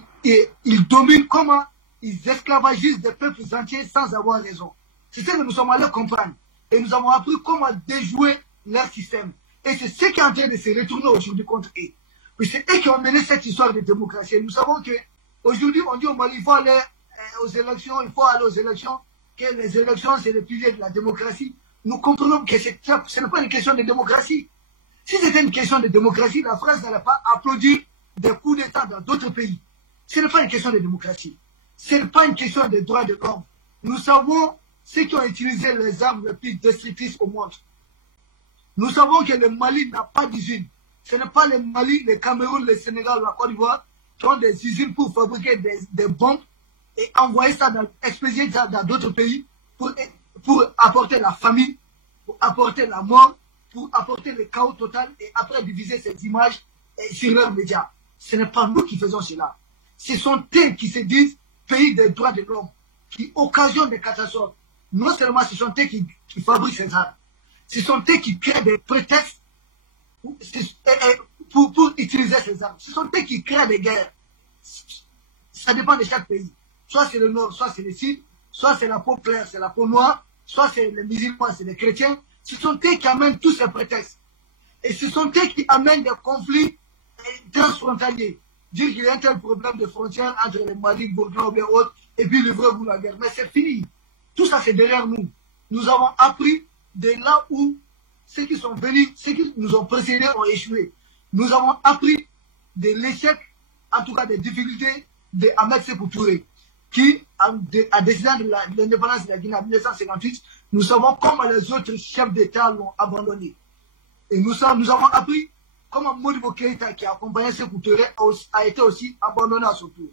dominent, comment ils esclavagisent des peuples entiers sans avoir raison. C'est ce que nous sommes allés comprendre. Et nous avons appris comment déjouer leur système. Et c'est ce qui est en train de se retourner aujourd'hui contre eux. Et c'est eux qui ont mené cette histoire de démocratie. Et nous savons qu'aujourd'hui, on dit au Mali, il faut aller aux élections, que les élections, c'est le pilier de la démocratie. Nous comprenons que ce n'est pas une question de démocratie. Si c'était une question de démocratie, la France n'allait pas applaudir des coups d'État dans d'autres pays. Ce n'est pas une question de démocratie. Ce n'est pas une question de droits de l'homme. Nous savons ceux qui ont utilisé les armes les plus destructrices au monde. Nous savons que le Mali n'a pas d'usine. Ce n'est pas le Mali, le Cameroun, le Sénégal ou la Côte d'Ivoire qui ont des usines pour fabriquer des bombes et envoyer ça, expédier ça dans d'autres pays pour apporter la famine, pour apporter la mort, pour apporter le chaos total et après diviser ces images sur leurs médias. Ce n'est pas nous qui faisons cela. Ce sont eux qui se disent pays des droits de l'homme, qui occasionnent des catastrophes. Non seulement ce sont eux qui fabriquent ces armes, ce sont eux qui créent des prétextes pour utiliser ces armes. Ce sont eux qui créent des guerres. Ça dépend de chaque pays. Soit c'est le nord, soit c'est le sud, soit c'est la peau claire, c'est la peau noire, soit c'est les musulmans, c'est les chrétiens. Ce sont eux qui amènent tous ces prétextes. Et ce sont eux qui amènent des conflits transfrontaliers. Dire qu'il y a un tel problème de frontière entre les Mali, Burkina ou bien autres, et puis livrez-vous la guerre. Mais c'est fini. Tout ça, c'est derrière nous. Nous avons appris de là où ceux qui sont venus, ceux qui nous ont précédés ont échoué. Nous avons appris de l'échec, en tout cas des difficultés de Ahmed Sékou Touré, qui a décidé de l'indépendance de la Guinée en 1958. Nous savons comment les autres chefs d'État l'ont abandonné. Et nous avons appris comment Modibo Keïta, qui a accompagné Sékou Touré, a été aussi abandonné à son tour.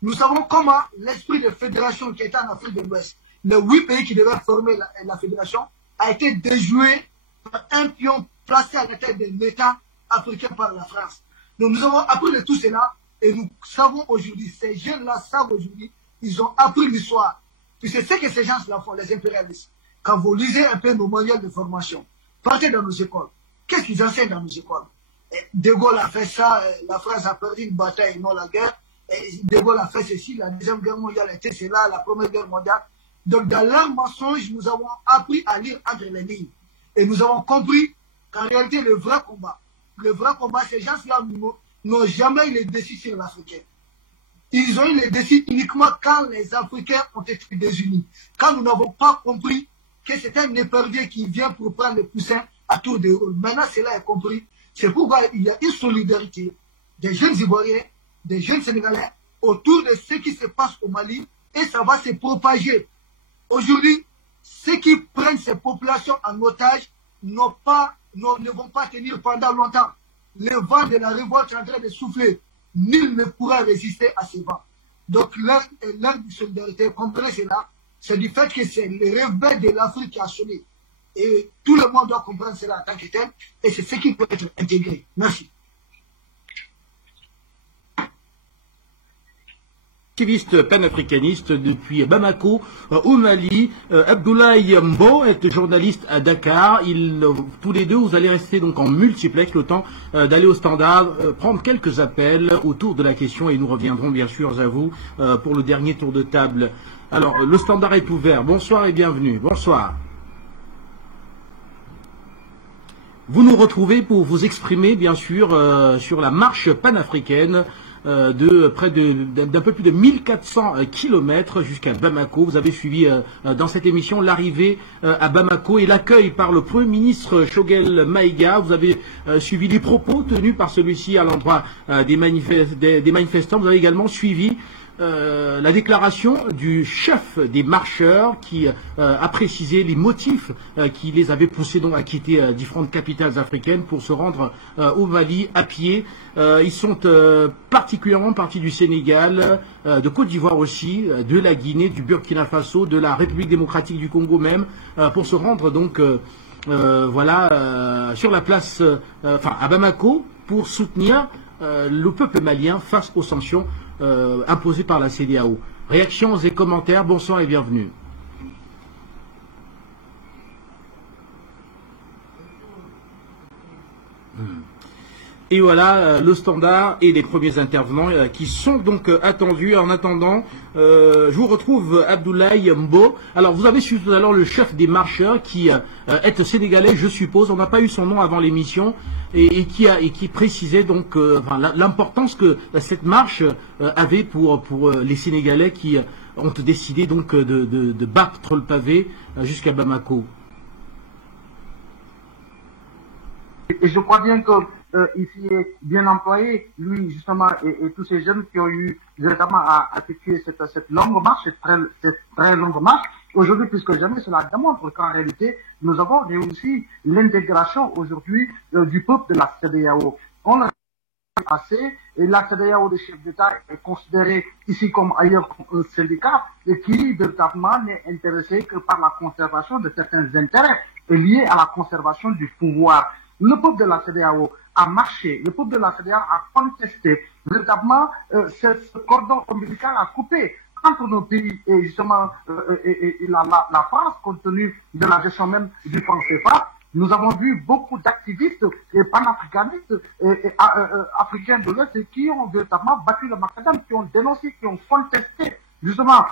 Nous savons comment l'esprit de fédération qui était en Afrique de l'Ouest, les 8 pays qui devaient former la fédération, a été déjoué par un pion placé à la tête de l'État africain par la France. Donc nous avons appris de tout cela et nous savons aujourd'hui, ces jeunes-là savent aujourd'hui, ils ont appris l'histoire. Tu sais ce que ces gens-là font, les impérialistes. Quand vous lisez un peu nos manuels de formation, partez dans nos écoles. Qu'est-ce qu'ils enseignent dans nos écoles? De Gaulle a fait ça, la France a perdu une bataille, non la guerre. De Gaulle a fait ceci, la Deuxième Guerre mondiale était cela, la Première Guerre mondiale. Donc dans leurs mensonges, nous avons appris à lire entre les lignes. Et nous avons compris qu'en réalité, le vrai combat, ces gens-là n'ont jamais eu les décis sur l'Africain. Ils ont eu les décis uniquement quand les Africains ont été désunis. Quand nous n'avons pas compris que c'est un épervier qui vient pour prendre le poussin à tour de rôle. Maintenant, cela est compris. C'est pourquoi il y a une solidarité des jeunes Ivoiriens, des jeunes Sénégalais autour de ce qui se passe au Mali et ça va se propager. Aujourd'hui, ceux qui prennent ces populations en otage ne vont pas tenir pendant longtemps. Le vent de la révolte est en train de souffler. Nul ne pourra résister à ce vent. Donc l'heure de solidarité, comprenez cela, c'est du fait que c'est le rebelle de l'Afrique qui a sonné. Et tout le monde doit comprendre cela en tant que tel, et c'est ce qui peut être intégré. Merci. Activiste panafricaniste depuis Bamako au Mali. Abdoulaye Mbo est journaliste à Dakar. Tous les deux, vous allez rester donc en multiplex le temps d'aller au standard, prendre quelques appels autour de la question et nous reviendrons bien sûr à vous pour le dernier tour de table. Alors, le standard est ouvert. Bonsoir et bienvenue. Bonsoir. Vous nous retrouvez pour vous exprimer bien sûr sur la marche panafricaine d'un peu plus de 1400 km jusqu'à Bamako. Vous avez suivi dans cette émission l'arrivée à Bamako et l'accueil par le Premier ministre Choguel Maïga. Vous avez suivi les propos tenus par celui-ci à l'endroit des manifestants. Vous avez également suivi la déclaration du chef des marcheurs qui a précisé les motifs qui les avaient poussés donc à quitter différentes capitales africaines pour se rendre au Mali à pied. Ils sont particulièrement partis du Sénégal, de Côte d'Ivoire aussi, de la Guinée, du Burkina Faso, de la République démocratique du Congo même, pour se rendre donc sur la place, à Bamako, pour soutenir le peuple malien face aux sanctions imposées par la CEDEAO. Réactions et commentaires, bonsoir et bienvenue. Et voilà le standard et les premiers intervenants qui sont donc attendus. En attendant, je vous retrouve Abdoulaye Mbo. Alors vous avez suivi tout à l'heure le chef des marcheurs qui est sénégalais, je suppose. On n'a pas eu son nom avant l'émission et qui précisait donc l'importance que cette marche avait pour les Sénégalais qui ont décidé donc de battre le pavé jusqu'à Bamako. Et je crois bien que ici est bien employé, lui justement, et tous ces jeunes qui ont eu véritablement à effectuer cette longue marche, cette très longue marche. Aujourd'hui, plus que jamais, cela démontre qu'en réalité, nous avons réussi l'intégration aujourd'hui du peuple de la CEDEAO. On l'a assez, et la CEDEAO des chefs d'État est considérée ici comme ailleurs comme un syndicat et qui véritablement n'est intéressé que par la conservation de certains intérêts liés à la conservation du pouvoir. Le peuple de la CEDEAO a marché, le peuple de la CEDEAO a contesté véritablement ce cordon ombilical à couper entre nos pays et justement la France, compte tenu de la gestion même du franc CFA. Nous avons vu beaucoup d'activistes et panafricanistes africains de l'Ouest qui ont véritablement battu le macadam, qui ont dénoncé, qui ont contesté justement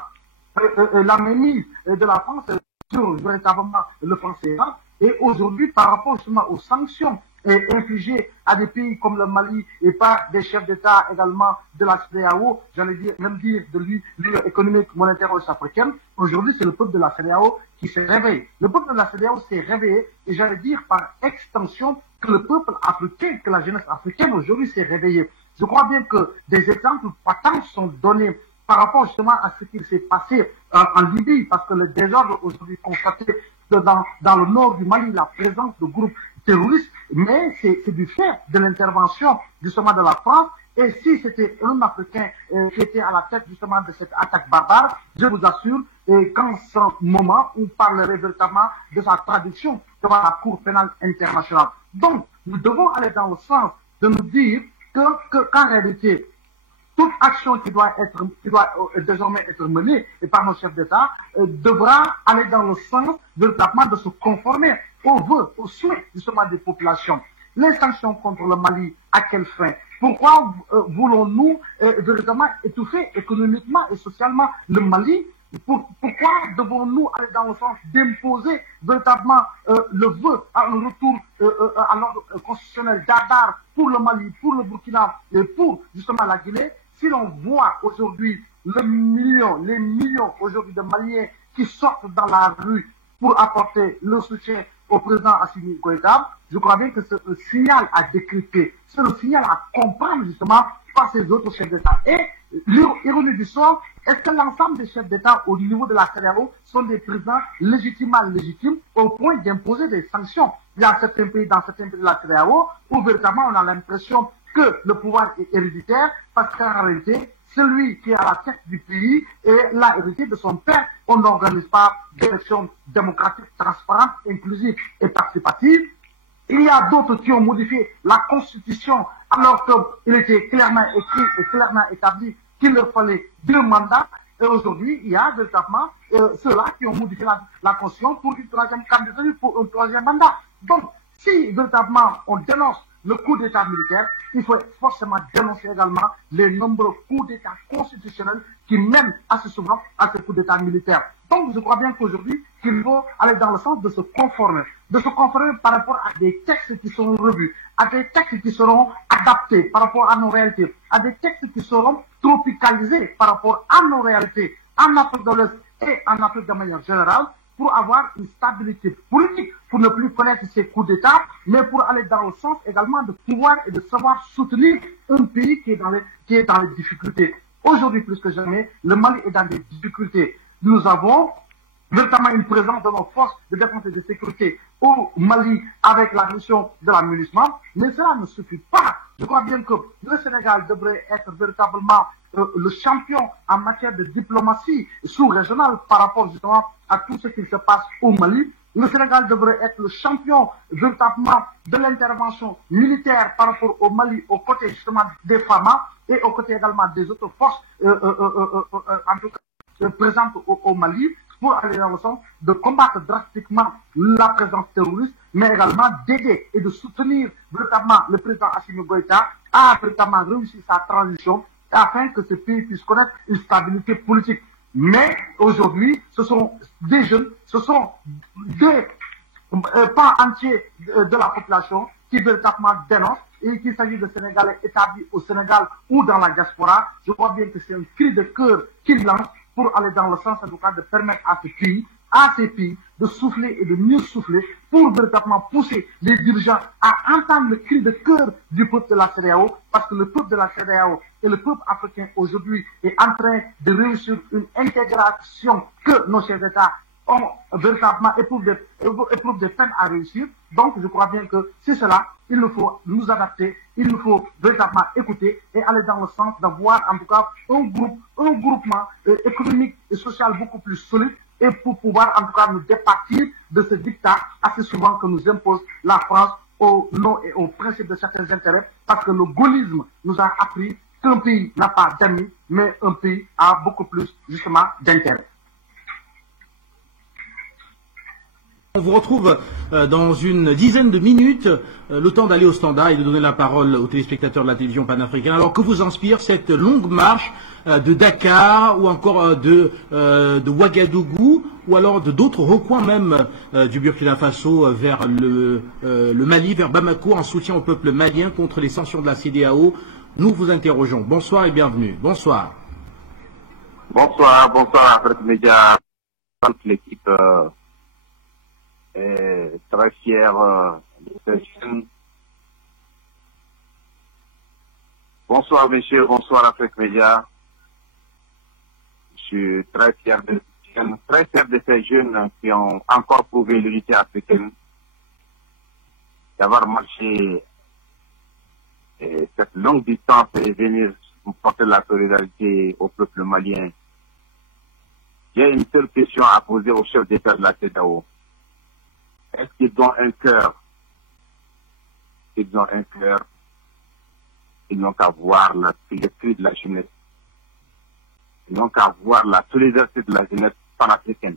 la mainmise de la France sur véritablement le franc CFA. Et aujourd'hui, par rapport justement aux sanctions infligées à des pays comme le Mali et par des chefs d'État également de la CEDEAO, j'allais même dire de l'Union économique monétaire ouest-africaine, aujourd'hui c'est le peuple de la CEDEAO qui s'est réveillé. Le peuple de la CEDEAO s'est réveillé et j'allais dire par extension que le peuple africain, que la jeunesse africaine aujourd'hui s'est réveillée. Je crois bien que des exemples patents sont donnés par rapport justement à ce qui s'est passé en Libye, parce que le désordre aujourd'hui constaté dans le nord du Mali, la présence de groupes terroristes, mais c'est du fait de l'intervention justement de la France Et si c'était un Africain qui était à la tête justement de cette attaque barbare, je vous assure qu'en ce moment, on parlerait véritablement de sa traduction devant la Cour pénale internationale. Donc, nous devons aller dans le sens de nous dire qu'en réalité, toute action qui doit désormais être menée par nos chefs d'État devra aller dans le sens véritablement de se conformer aux vœux, aux souhaits justement des populations. Les sanctions contre le Mali, à quelle fin? Pourquoi voulons-nous véritablement étouffer économiquement et socialement le Mali? Pourquoi devons-nous aller dans le sens d'imposer véritablement le vœu à un retour à l'ordre constitutionnel d'Adar pour le Mali, pour le Burkina et pour justement la Guinée? Si l'on voit aujourd'hui les millions aujourd'hui de Maliens qui sortent dans la rue pour apporter le soutien au président Assimi Goïta, je crois bien que c'est un signal à décrypter, c'est un signal à comprendre justement par ces autres chefs d'État. Et l'ironie du sort, est-ce que l'ensemble des chefs d'État au niveau de la CEDEAO sont des présidents légitimement légitimes au point d'imposer des sanctions? Il y a certains pays, dans certains pays de la CEDEAO, où véritablement on a l'impression que le pouvoir est héréditaire, parce qu'en réalité, celui qui est à la tête du pays l'a hérité de son père. On n'organise pas d'élections démocratiques, transparentes, inclusives et participatives. Il y a d'autres qui ont modifié la Constitution alors qu'il était clairement écrit et clairement établi qu'il leur fallait 2 mandats. Et aujourd'hui, il y a véritablement ceux-là qui ont modifié la Constitution pour une 3e candidature, pour un 3e mandat. Donc, si véritablement on dénonce le coup d'État militaire, il faut forcément dénoncer également les nombreux coups d'État constitutionnels qui mènent assez souvent à ces coups d'État militaires. Donc je crois bien qu'aujourd'hui, qu'il faut aller dans le sens de se conformer par rapport à des textes qui seront revus, à des textes qui seront adaptés par rapport à nos réalités, à des textes qui seront tropicalisés par rapport à nos réalités en Afrique de l'Ouest et en Afrique de manière générale, pour avoir une stabilité politique, pour ne plus connaître ces coups d'État, mais pour aller dans le sens également de pouvoir et de savoir soutenir un pays qui est dans les difficultés. Aujourd'hui, plus que jamais, le Mali est dans des difficultés. Nous avons véritablement une présence de nos forces de défense et de sécurité au Mali avec la mission de l'aménagement, mais cela ne suffit pas. Je crois bien que le Sénégal devrait être véritablement le champion en matière de diplomatie sous-régionale par rapport justement à tout ce qui se passe au Mali. Le Sénégal devrait être le champion véritablement de l'intervention militaire par rapport au Mali, aux côtés justement des FAMA et aux côtés également des autres forces en tout cas présentes au Mali, pour aller dans le sens de combattre drastiquement la présence terroriste, mais également d'aider et de soutenir véritablement le président Assimi Goïta à véritablement réussir sa transition afin que ce pays puisse connaître une stabilité politique. Mais aujourd'hui, ce sont des jeunes, ce sont des pans entiers de la population qui véritablement dénoncent, et qu'il s'agit de Sénégalais établis au Sénégal ou dans la diaspora. Je crois bien que c'est un cri de cœur qu'ils lancent pour aller dans le sens, en tout cas, de permettre à ces pays de souffler et de mieux souffler, pour véritablement pousser les dirigeants à entendre le cri de cœur du peuple de la CEDEAO, parce que le peuple de la CEDEAO et le peuple africain aujourd'hui est en train de réussir une intégration que nos chefs d'État ont véritablement éprouvent des peines à réussir. Donc je crois bien que c'est cela, il nous faut nous adapter, il nous faut véritablement écouter et aller dans le sens d'avoir en tout cas un groupement économique et social beaucoup plus solide, et pour pouvoir en tout cas nous départir de ce dictat assez souvent que nous impose la France au nom et au principe de certains intérêts, parce que le gaullisme nous a appris qu'un pays n'a pas d'amis, mais un pays a beaucoup plus justement d'intérêts. On vous retrouve dans une dizaine de minutes, le temps d'aller au standard et de donner la parole aux téléspectateurs de la télévision panafricaine. Alors que vous inspire cette longue marche de Dakar ou encore de Ouagadougou ou alors de d'autres recoins même du Burkina Faso vers le Mali, vers Bamako, en soutien au peuple malien contre les sanctions de la CEDEAO? Nous vous interrogeons. Bonsoir et bienvenue. Bonsoir. Bonsoir Afrique Média, toute l'équipe. Très fier de cette chaîne. Bonsoir messieurs, bonsoir Afrique Média. Je suis très fier de ces jeunes qui ont encore prouvé l'unité africaine, d'avoir marché cette longue distance et venir porter la solidarité au peuple malien. J'ai une seule question à poser au chef d'État de la CEDEAO. Est-ce qu'ils ont un cœur? Ils ont un cœur. Ils n'ont qu'à voir l'esprit de la jeunesse. Ils n'ont qu'à voir la solidarité de la jeunesse panafricaine.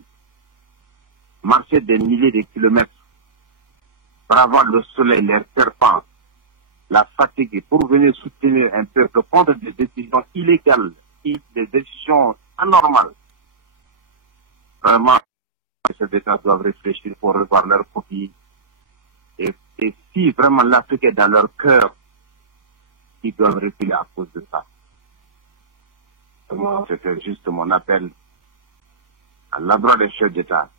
Marcher des milliers de kilomètres, bravant le soleil, les serpents, la fatigue, pour venir soutenir un peuple contre des décisions illégales, des décisions anormales. Vraiment, les chefs d'État doivent réfléchir pour revoir leur copie. Et si vraiment l'Afrique est dans leur cœur, ils doivent reculer à cause de ça. C'était juste mon appel à l'endroit des chefs d'État.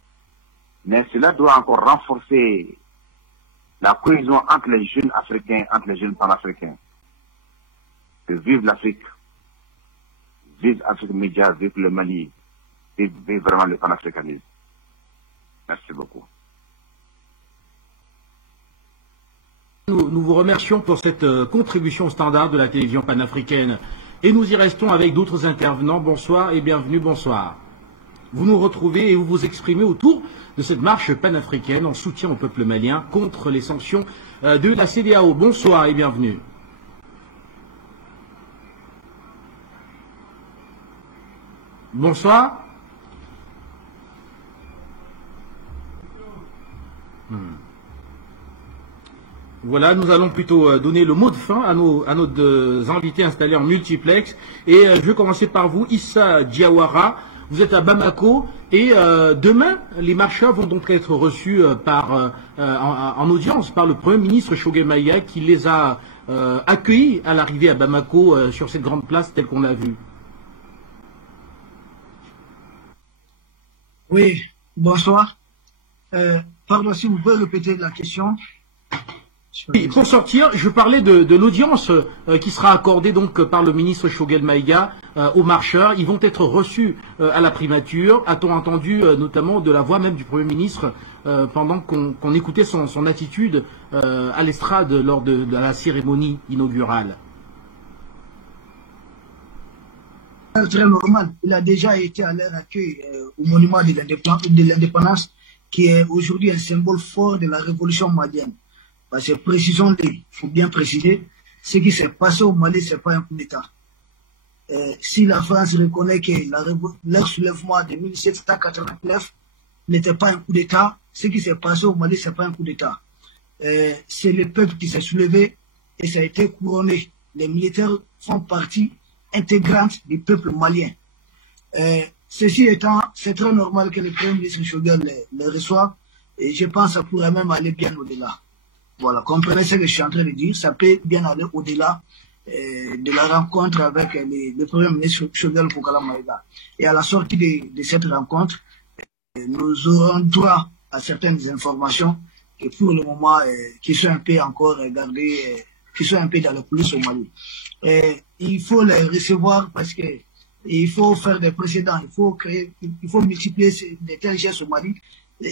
Mais cela doit encore renforcer la cohésion entre les jeunes africains, entre les jeunes panafricains. Vive l'Afrique, vive Afrique Média, vive le Mali, vive vraiment le panafricanisme. Merci beaucoup. Nous vous remercions pour cette contribution au standard de la télévision panafricaine. Et nous y restons avec d'autres intervenants. Bonsoir et bienvenue, bonsoir. Vous nous retrouvez et vous vous exprimez autour de cette marche panafricaine en soutien au peuple malien contre les sanctions de la CEDEAO. Bonsoir et bienvenue. Bonsoir. Voilà, nous allons plutôt donner le mot de fin à nos invités installés en multiplex. Et je vais commencer par vous, Issa Diawara. Vous êtes à Bamako et demain, les marcheurs vont donc être reçus en audience par le Premier ministre Choguel Maïga qui les a accueillis à l'arrivée à Bamako sur cette grande place telle qu'on l'a vue. Oui, bonsoir. Pardon, si vous pouvez répéter la question. Oui, pour sortir, je parlais de l'audience qui sera accordée donc par le ministre Choguel Maïga aux marcheurs. Ils vont être reçus à la primature. A-t-on entendu notamment de la voix même du Premier ministre pendant qu'on écoutait son attitude à l'estrade lors de la cérémonie inaugurale? C'est très normal. Il a déjà été à leur accueil au monument de l'indépendance qui est aujourd'hui un symbole fort de la révolution malienne. Parce que précisons-le, il faut bien préciser, ce qui s'est passé au Mali, ce n'est pas un coup d'État. Si la France reconnaît que leur soulèvement de 1789 n'était pas un coup d'État, ce qui s'est passé au Mali, ce n'est pas un coup d'État. C'est le peuple qui s'est soulevé et ça a été couronné. Les militaires font partie intégrante du peuple malien. Ceci étant, c'est très normal que le Premier ministre Choguel le reçoive et je pense que ça pourrait même aller bien au-delà. Voilà, comprenez ce que je suis en train de dire, ça peut bien aller au-delà de la rencontre avec le Premier ministre Choguel Maïga. Et à la sortie de cette rencontre, nous aurons droit à certaines informations qui pour le moment, qui sont un peu encore gardées, qui sont un peu dans le coulisses au Mali. Il faut les recevoir parce que il faut faire des précédents, il faut multiplier des tels gestes au Mali.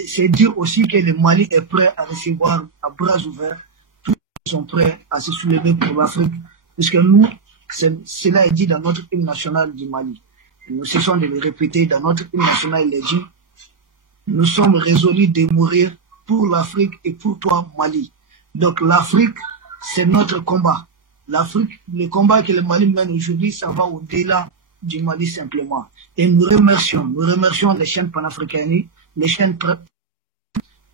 C'est dire aussi que le Mali est prêt à recevoir à bras ouverts. Tous sont prêts à se soulever pour l'Afrique. Puisque nous, cela est dit dans notre hymne national du Mali. Nous cessons de le répéter dans notre hymne national, il est dit, nous sommes résolus de mourir pour l'Afrique et pour toi, Mali. Donc l'Afrique, c'est notre combat. L'Afrique, le combat que le Mali mène aujourd'hui, ça va au-delà du Mali simplement. Et nous remercions les chaînes panafricaines, les chaînes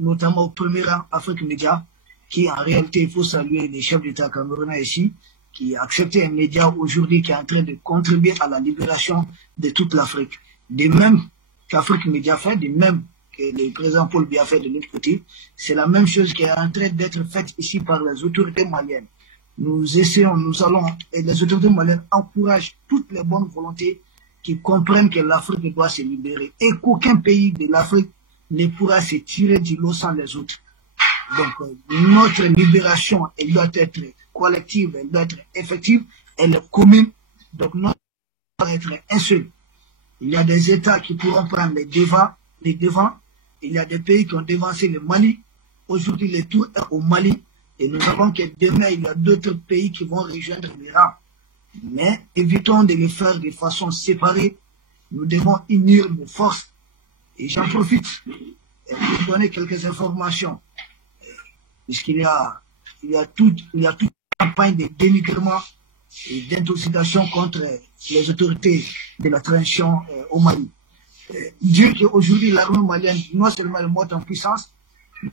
notamment au premier rang Afrique Média, qui en réalité, il faut saluer les chefs d'État camerounais ici, qui a accepté un média aujourd'hui qui est en train de contribuer à la libération de toute l'Afrique. De même qu'Afrique Média fait, de même que le président Paul Biya fait de l'autre côté, c'est la même chose qui est en train d'être faite ici par les autorités maliennes. Nous essayons, nous allons, et les autorités maliennes encouragent toutes les bonnes volontés qui comprennent que l'Afrique doit se libérer et qu'aucun pays de l'Afrique ne pourra se tirer du lot sans les autres. Donc, notre libération, elle doit être collective, elle doit être effective, elle est commune. Donc, notre doit être un seul. Il y a des États qui pourront prendre les devants. Il y a des pays qui ont devancé le Mali. Aujourd'hui, le tout est au Mali. Et nous savons que demain, il y a d'autres pays qui vont rejoindre l'Iran. Mais évitons de le faire de façon séparée. Nous devons unir nos forces. Et j'en profite pour donner quelques informations. Puisqu'il y a toute une campagne de dénigrement et d'intoxication contre les autorités de la transition au Mali. Dire qu'aujourd'hui, l'armée malienne, non seulement elle monte en puissance,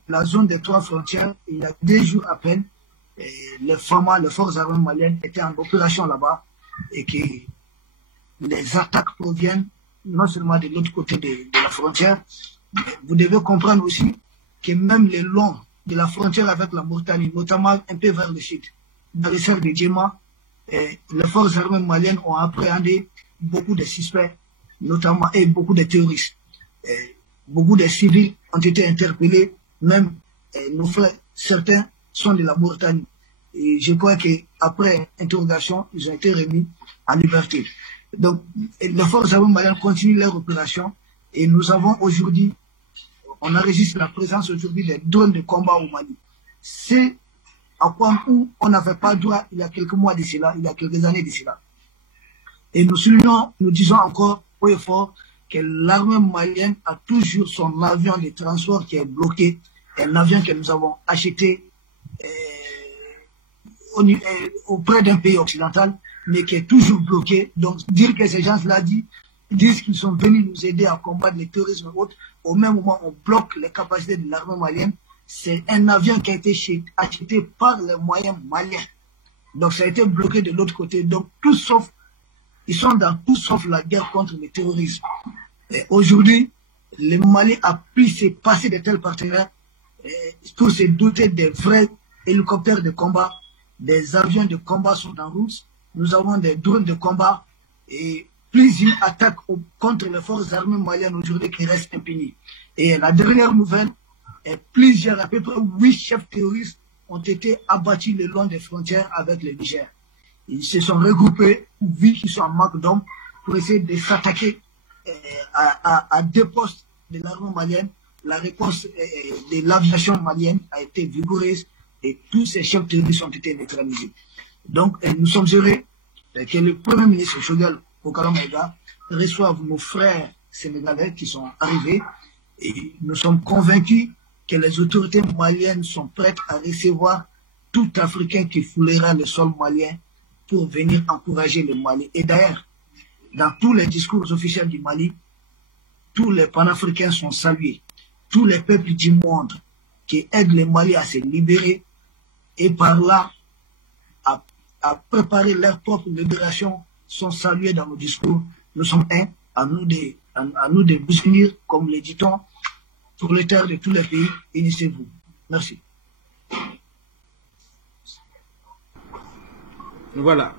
la zone des 3 frontières, il y a 2 jours à peine, les forces armées maliennes étaient en opération là-bas et que les attaques proviennent non seulement de l'autre côté de la frontière, mais vous devez comprendre aussi que même le long de la frontière avec la Mauritanie, notamment un peu vers le sud, dans les serres de Djema, les forces armées maliennes ont appréhendé beaucoup de suspects, notamment et beaucoup de terroristes. Beaucoup de civils ont été interpellés, même nos frères, certains sont de la Mauritanie. Et je crois qu'après interrogation, ils ont été remis en liberté. Donc, les forces armées maliennes continuent leur opération et nous avons aujourd'hui, on enregistre la présence aujourd'hui des drones de combat au Mali. C'est à point où on n'avait pas droit il y a quelques mois de cela, il y a quelques années de cela. Et nous disons encore haut et fort que l'armée malienne a toujours son avion de transport qui est bloqué, un avion que nous avons acheté auprès d'un pays occidental, mais qui est toujours bloqué. Donc, dire que ces gens-là disent qu'ils sont venus nous aider à combattre le terrorisme et autres, au même moment on bloque les capacités de l'armée malienne, c'est un avion qui a été acheté par les moyens maliens. Donc, ça a été bloqué de l'autre côté. Donc, ils sont dans tout sauf la guerre contre le terrorisme. Aujourd'hui, le Mali a pu se passer de tels partenaires pour se doter des vrais hélicoptères de combat, des avions de combat sont en route, nous avons des drones de combat et plusieurs attaques contre les forces armées maliennes aujourd'hui qui restent impunies. Et la dernière nouvelle, plusieurs, à peu près 8 chefs terroristes ont été abattus le long des frontières avec le Niger. Ils se sont regroupés, vu qu'ils sont en manque d'hommes, pour essayer de s'attaquer à 2 postes de l'armée malienne. La réponse de l'aviation malienne a été vigoureuse et tous ces chefs terroristes ont été neutralisés. Donc, nous sommes heureux que le Premier ministre Choguel Bokaro Maïga reçoive nos frères sénégalais qui sont arrivés et nous sommes convaincus que les autorités maliennes sont prêtes à recevoir tout Africain qui foulera le sol malien pour venir encourager le Mali. Et d'ailleurs, dans tous les discours officiels du Mali, tous les panafricains sont salués. Tous les peuples du monde qui aident le Mali à se libérer et par là à préparer leur propre libération sont salués dans nos discours. Nous sommes à nous de vous unir, comme le dit-on, pour les terres de tous les pays, unissez-vous. Merci. Voilà.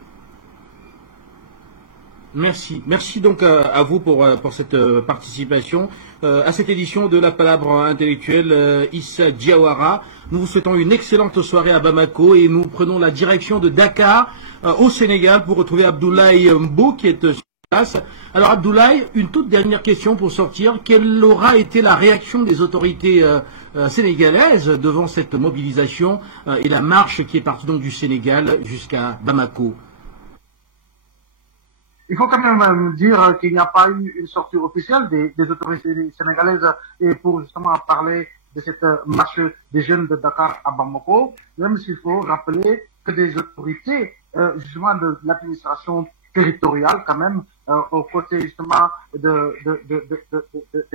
Merci. Merci donc à vous pour cette participation à cette édition de la Palabre intellectuelle Issa Diawara. Nous vous souhaitons une excellente soirée à Bamako et nous prenons la direction de Dakar au Sénégal pour retrouver Abdoulaye Mbo qui est sur place. Alors Abdoulaye, une toute dernière question pour sortir. Quelle aura été la réaction des autorités sénégalaises devant cette mobilisation et la marche qui est partie donc du Sénégal jusqu'à Bamako? Il faut quand même dire qu'il n'y a pas eu une sortie officielle des autorités sénégalaises et pour justement parler de cette marche des jeunes de Dakar à Bamako, même s'il faut rappeler que des autorités justement de l'administration territoriale quand même aux côtés justement des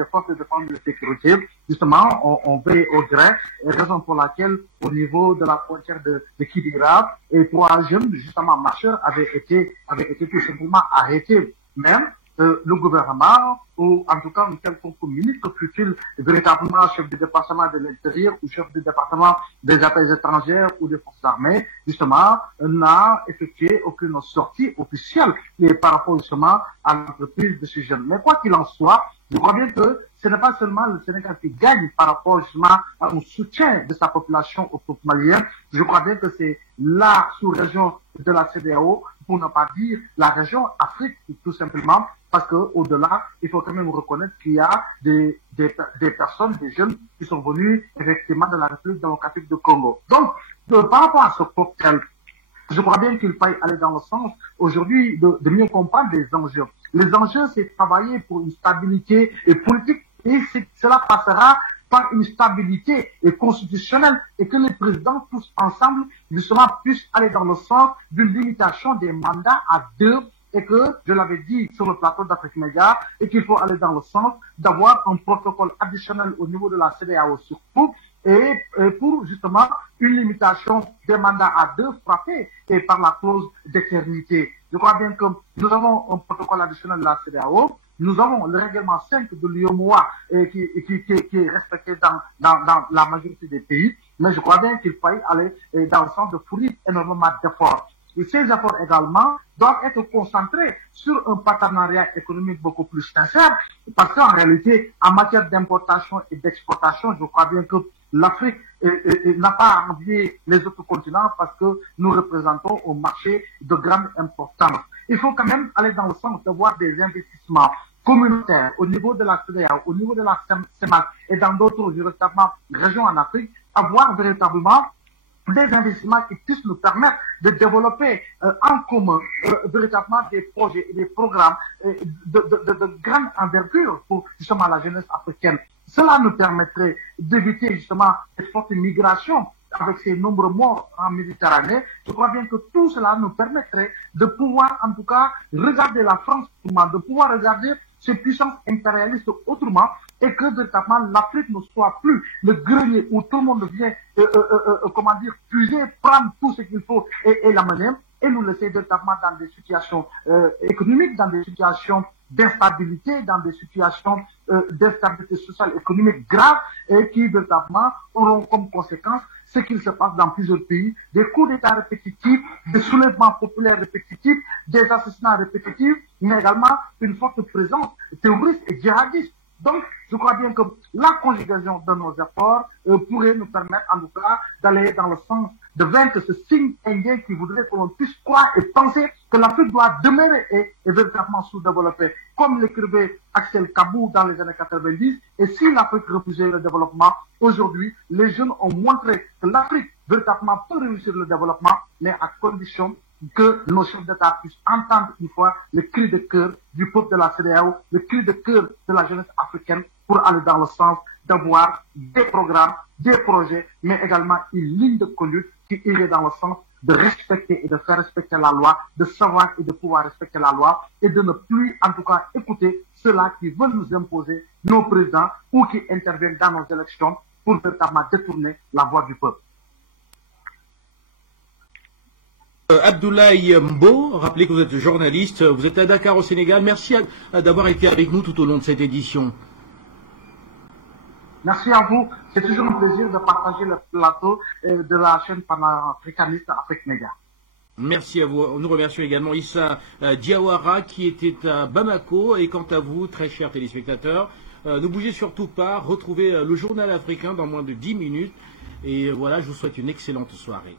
forces de défense de sécurité, justement on veille au gré, raison pour laquelle au niveau de la frontière de Kidira, et 3 jeunes justement marcheurs avaient été tout simplement arrêtés. Même le gouvernement, ou en tout cas un quelconque ministre, fut-il véritablement chef du département de l'intérieur ou chef du département des affaires étrangères ou des forces armées, justement, n'a effectué aucune sortie officielle qui est par rapport justement à l'entreprise de ces jeunes. Mais quoi qu'il en soit, je crois bien que ce n'est pas seulement le Sénégal qui gagne par rapport justement au soutien de sa population au peuple malien. Je crois bien que c'est la sous-région de la CEDEAO, pour ne pas dire la région Afrique, tout simplement, parce que au-delà, il faut quand même reconnaître qu'il y a des personnes, des jeunes qui sont venus effectivement de la République démocratique du Congo. Donc, Par rapport à ce cocktail, je crois bien qu'il faille aller dans le sens aujourd'hui de mieux comprendre les enjeux. Les enjeux, c'est travailler pour une stabilité politique et cela passera par une stabilité constitutionnelle et que les présidents tous ensemble justement puissent aller dans le sens d'une limitation des mandats à 2 et que, je l'avais dit sur le plateau d'Afrique Média, et qu'il faut aller dans le sens d'avoir un protocole additionnel au niveau de la CEDEAO surtout et pour justement une limitation des mandats à 2 frappés et par la clause d'éternité. Je crois bien que nous avons un protocole additionnel de la CEDEAO, nous avons le règlement 5 de l'UEMOA qui est respecté dans la majorité des pays, mais je crois bien qu'il faut aller dans le sens de fournir énormément d'efforts. Et ces efforts également doivent être concentrés sur un partenariat économique beaucoup plus sincère, parce qu'en réalité, en matière d'importation et d'exportation, je crois bien que l'Afrique n'a pas à envier les autres continents parce que nous représentons un marché de grande importance. Il faut quand même aller dans le sens d'avoir des investissements communautaires au niveau de la CEDEAO, au niveau de la CEMAC et dans d'autres régions en Afrique, avoir véritablement des investissements qui puissent nous permettre de développer en commun véritablement des projets et des programmes de grande envergure pour justement la jeunesse africaine. Cela nous permettrait d'éviter justement cette forte migration avec ces nombreux morts en Méditerranée. Je crois bien que tout cela nous permettrait de pouvoir en tout cas regarder la France autrement, de pouvoir regarder ces puissances impérialistes autrement et que véritablement l'Afrique ne soit plus le grenier où tout le monde vient, puiser, prendre tout ce qu'il faut et l'amener et nous laisser véritablement dans des situations économiques, dans des situations d'instabilité, dans des situations d'instabilité sociale, économique grave et qui véritablement auront comme conséquence ce qu'il se passe dans plusieurs pays, des coups d'État répétitifs, des soulèvements populaires répétitifs, des assassinats répétitifs, mais également une forte présence terroriste et djihadiste. Donc, je crois bien que la conjugaison de nos efforts pourrait nous permettre en tout cas d'aller dans le sens de vaincre ce signe indien qui voudrait que l'on puisse croire et penser que l'Afrique doit demeurer et véritablement sous-développée, comme l'écrivait Axel Kabou dans les années 90. Et si l'Afrique refusait le développement, aujourd'hui, les jeunes ont montré que l'Afrique véritablement peut réussir le développement, mais à condition que nos chefs d'État puissent entendre une fois le cri de cœur du peuple de la CEDEAO, le cri de cœur de la jeunesse africaine pour aller dans le sens d'avoir des programmes, des projets, mais également une ligne de conduite qui irait dans le sens de respecter et de faire respecter la loi, de savoir et de pouvoir respecter la loi et de ne plus en tout cas écouter ceux-là qui veulent nous imposer nos présidents ou qui interviennent dans nos élections pour véritablement détourner la voix du peuple. Abdoulaye Mbo, rappelez que vous êtes journaliste, vous êtes à Dakar au Sénégal. Merci d'avoir été avec nous tout au long de cette édition. Merci à vous. C'est toujours un plaisir de partager le plateau de la chaîne panafricaniste Afrique Média. Merci à vous. Nous remercions également Issa Diawara qui était à Bamako. Et quant à vous, très chers téléspectateurs, ne bougez surtout pas. Retrouvez le journal africain dans moins de 10 minutes. Et voilà, je vous souhaite une excellente soirée.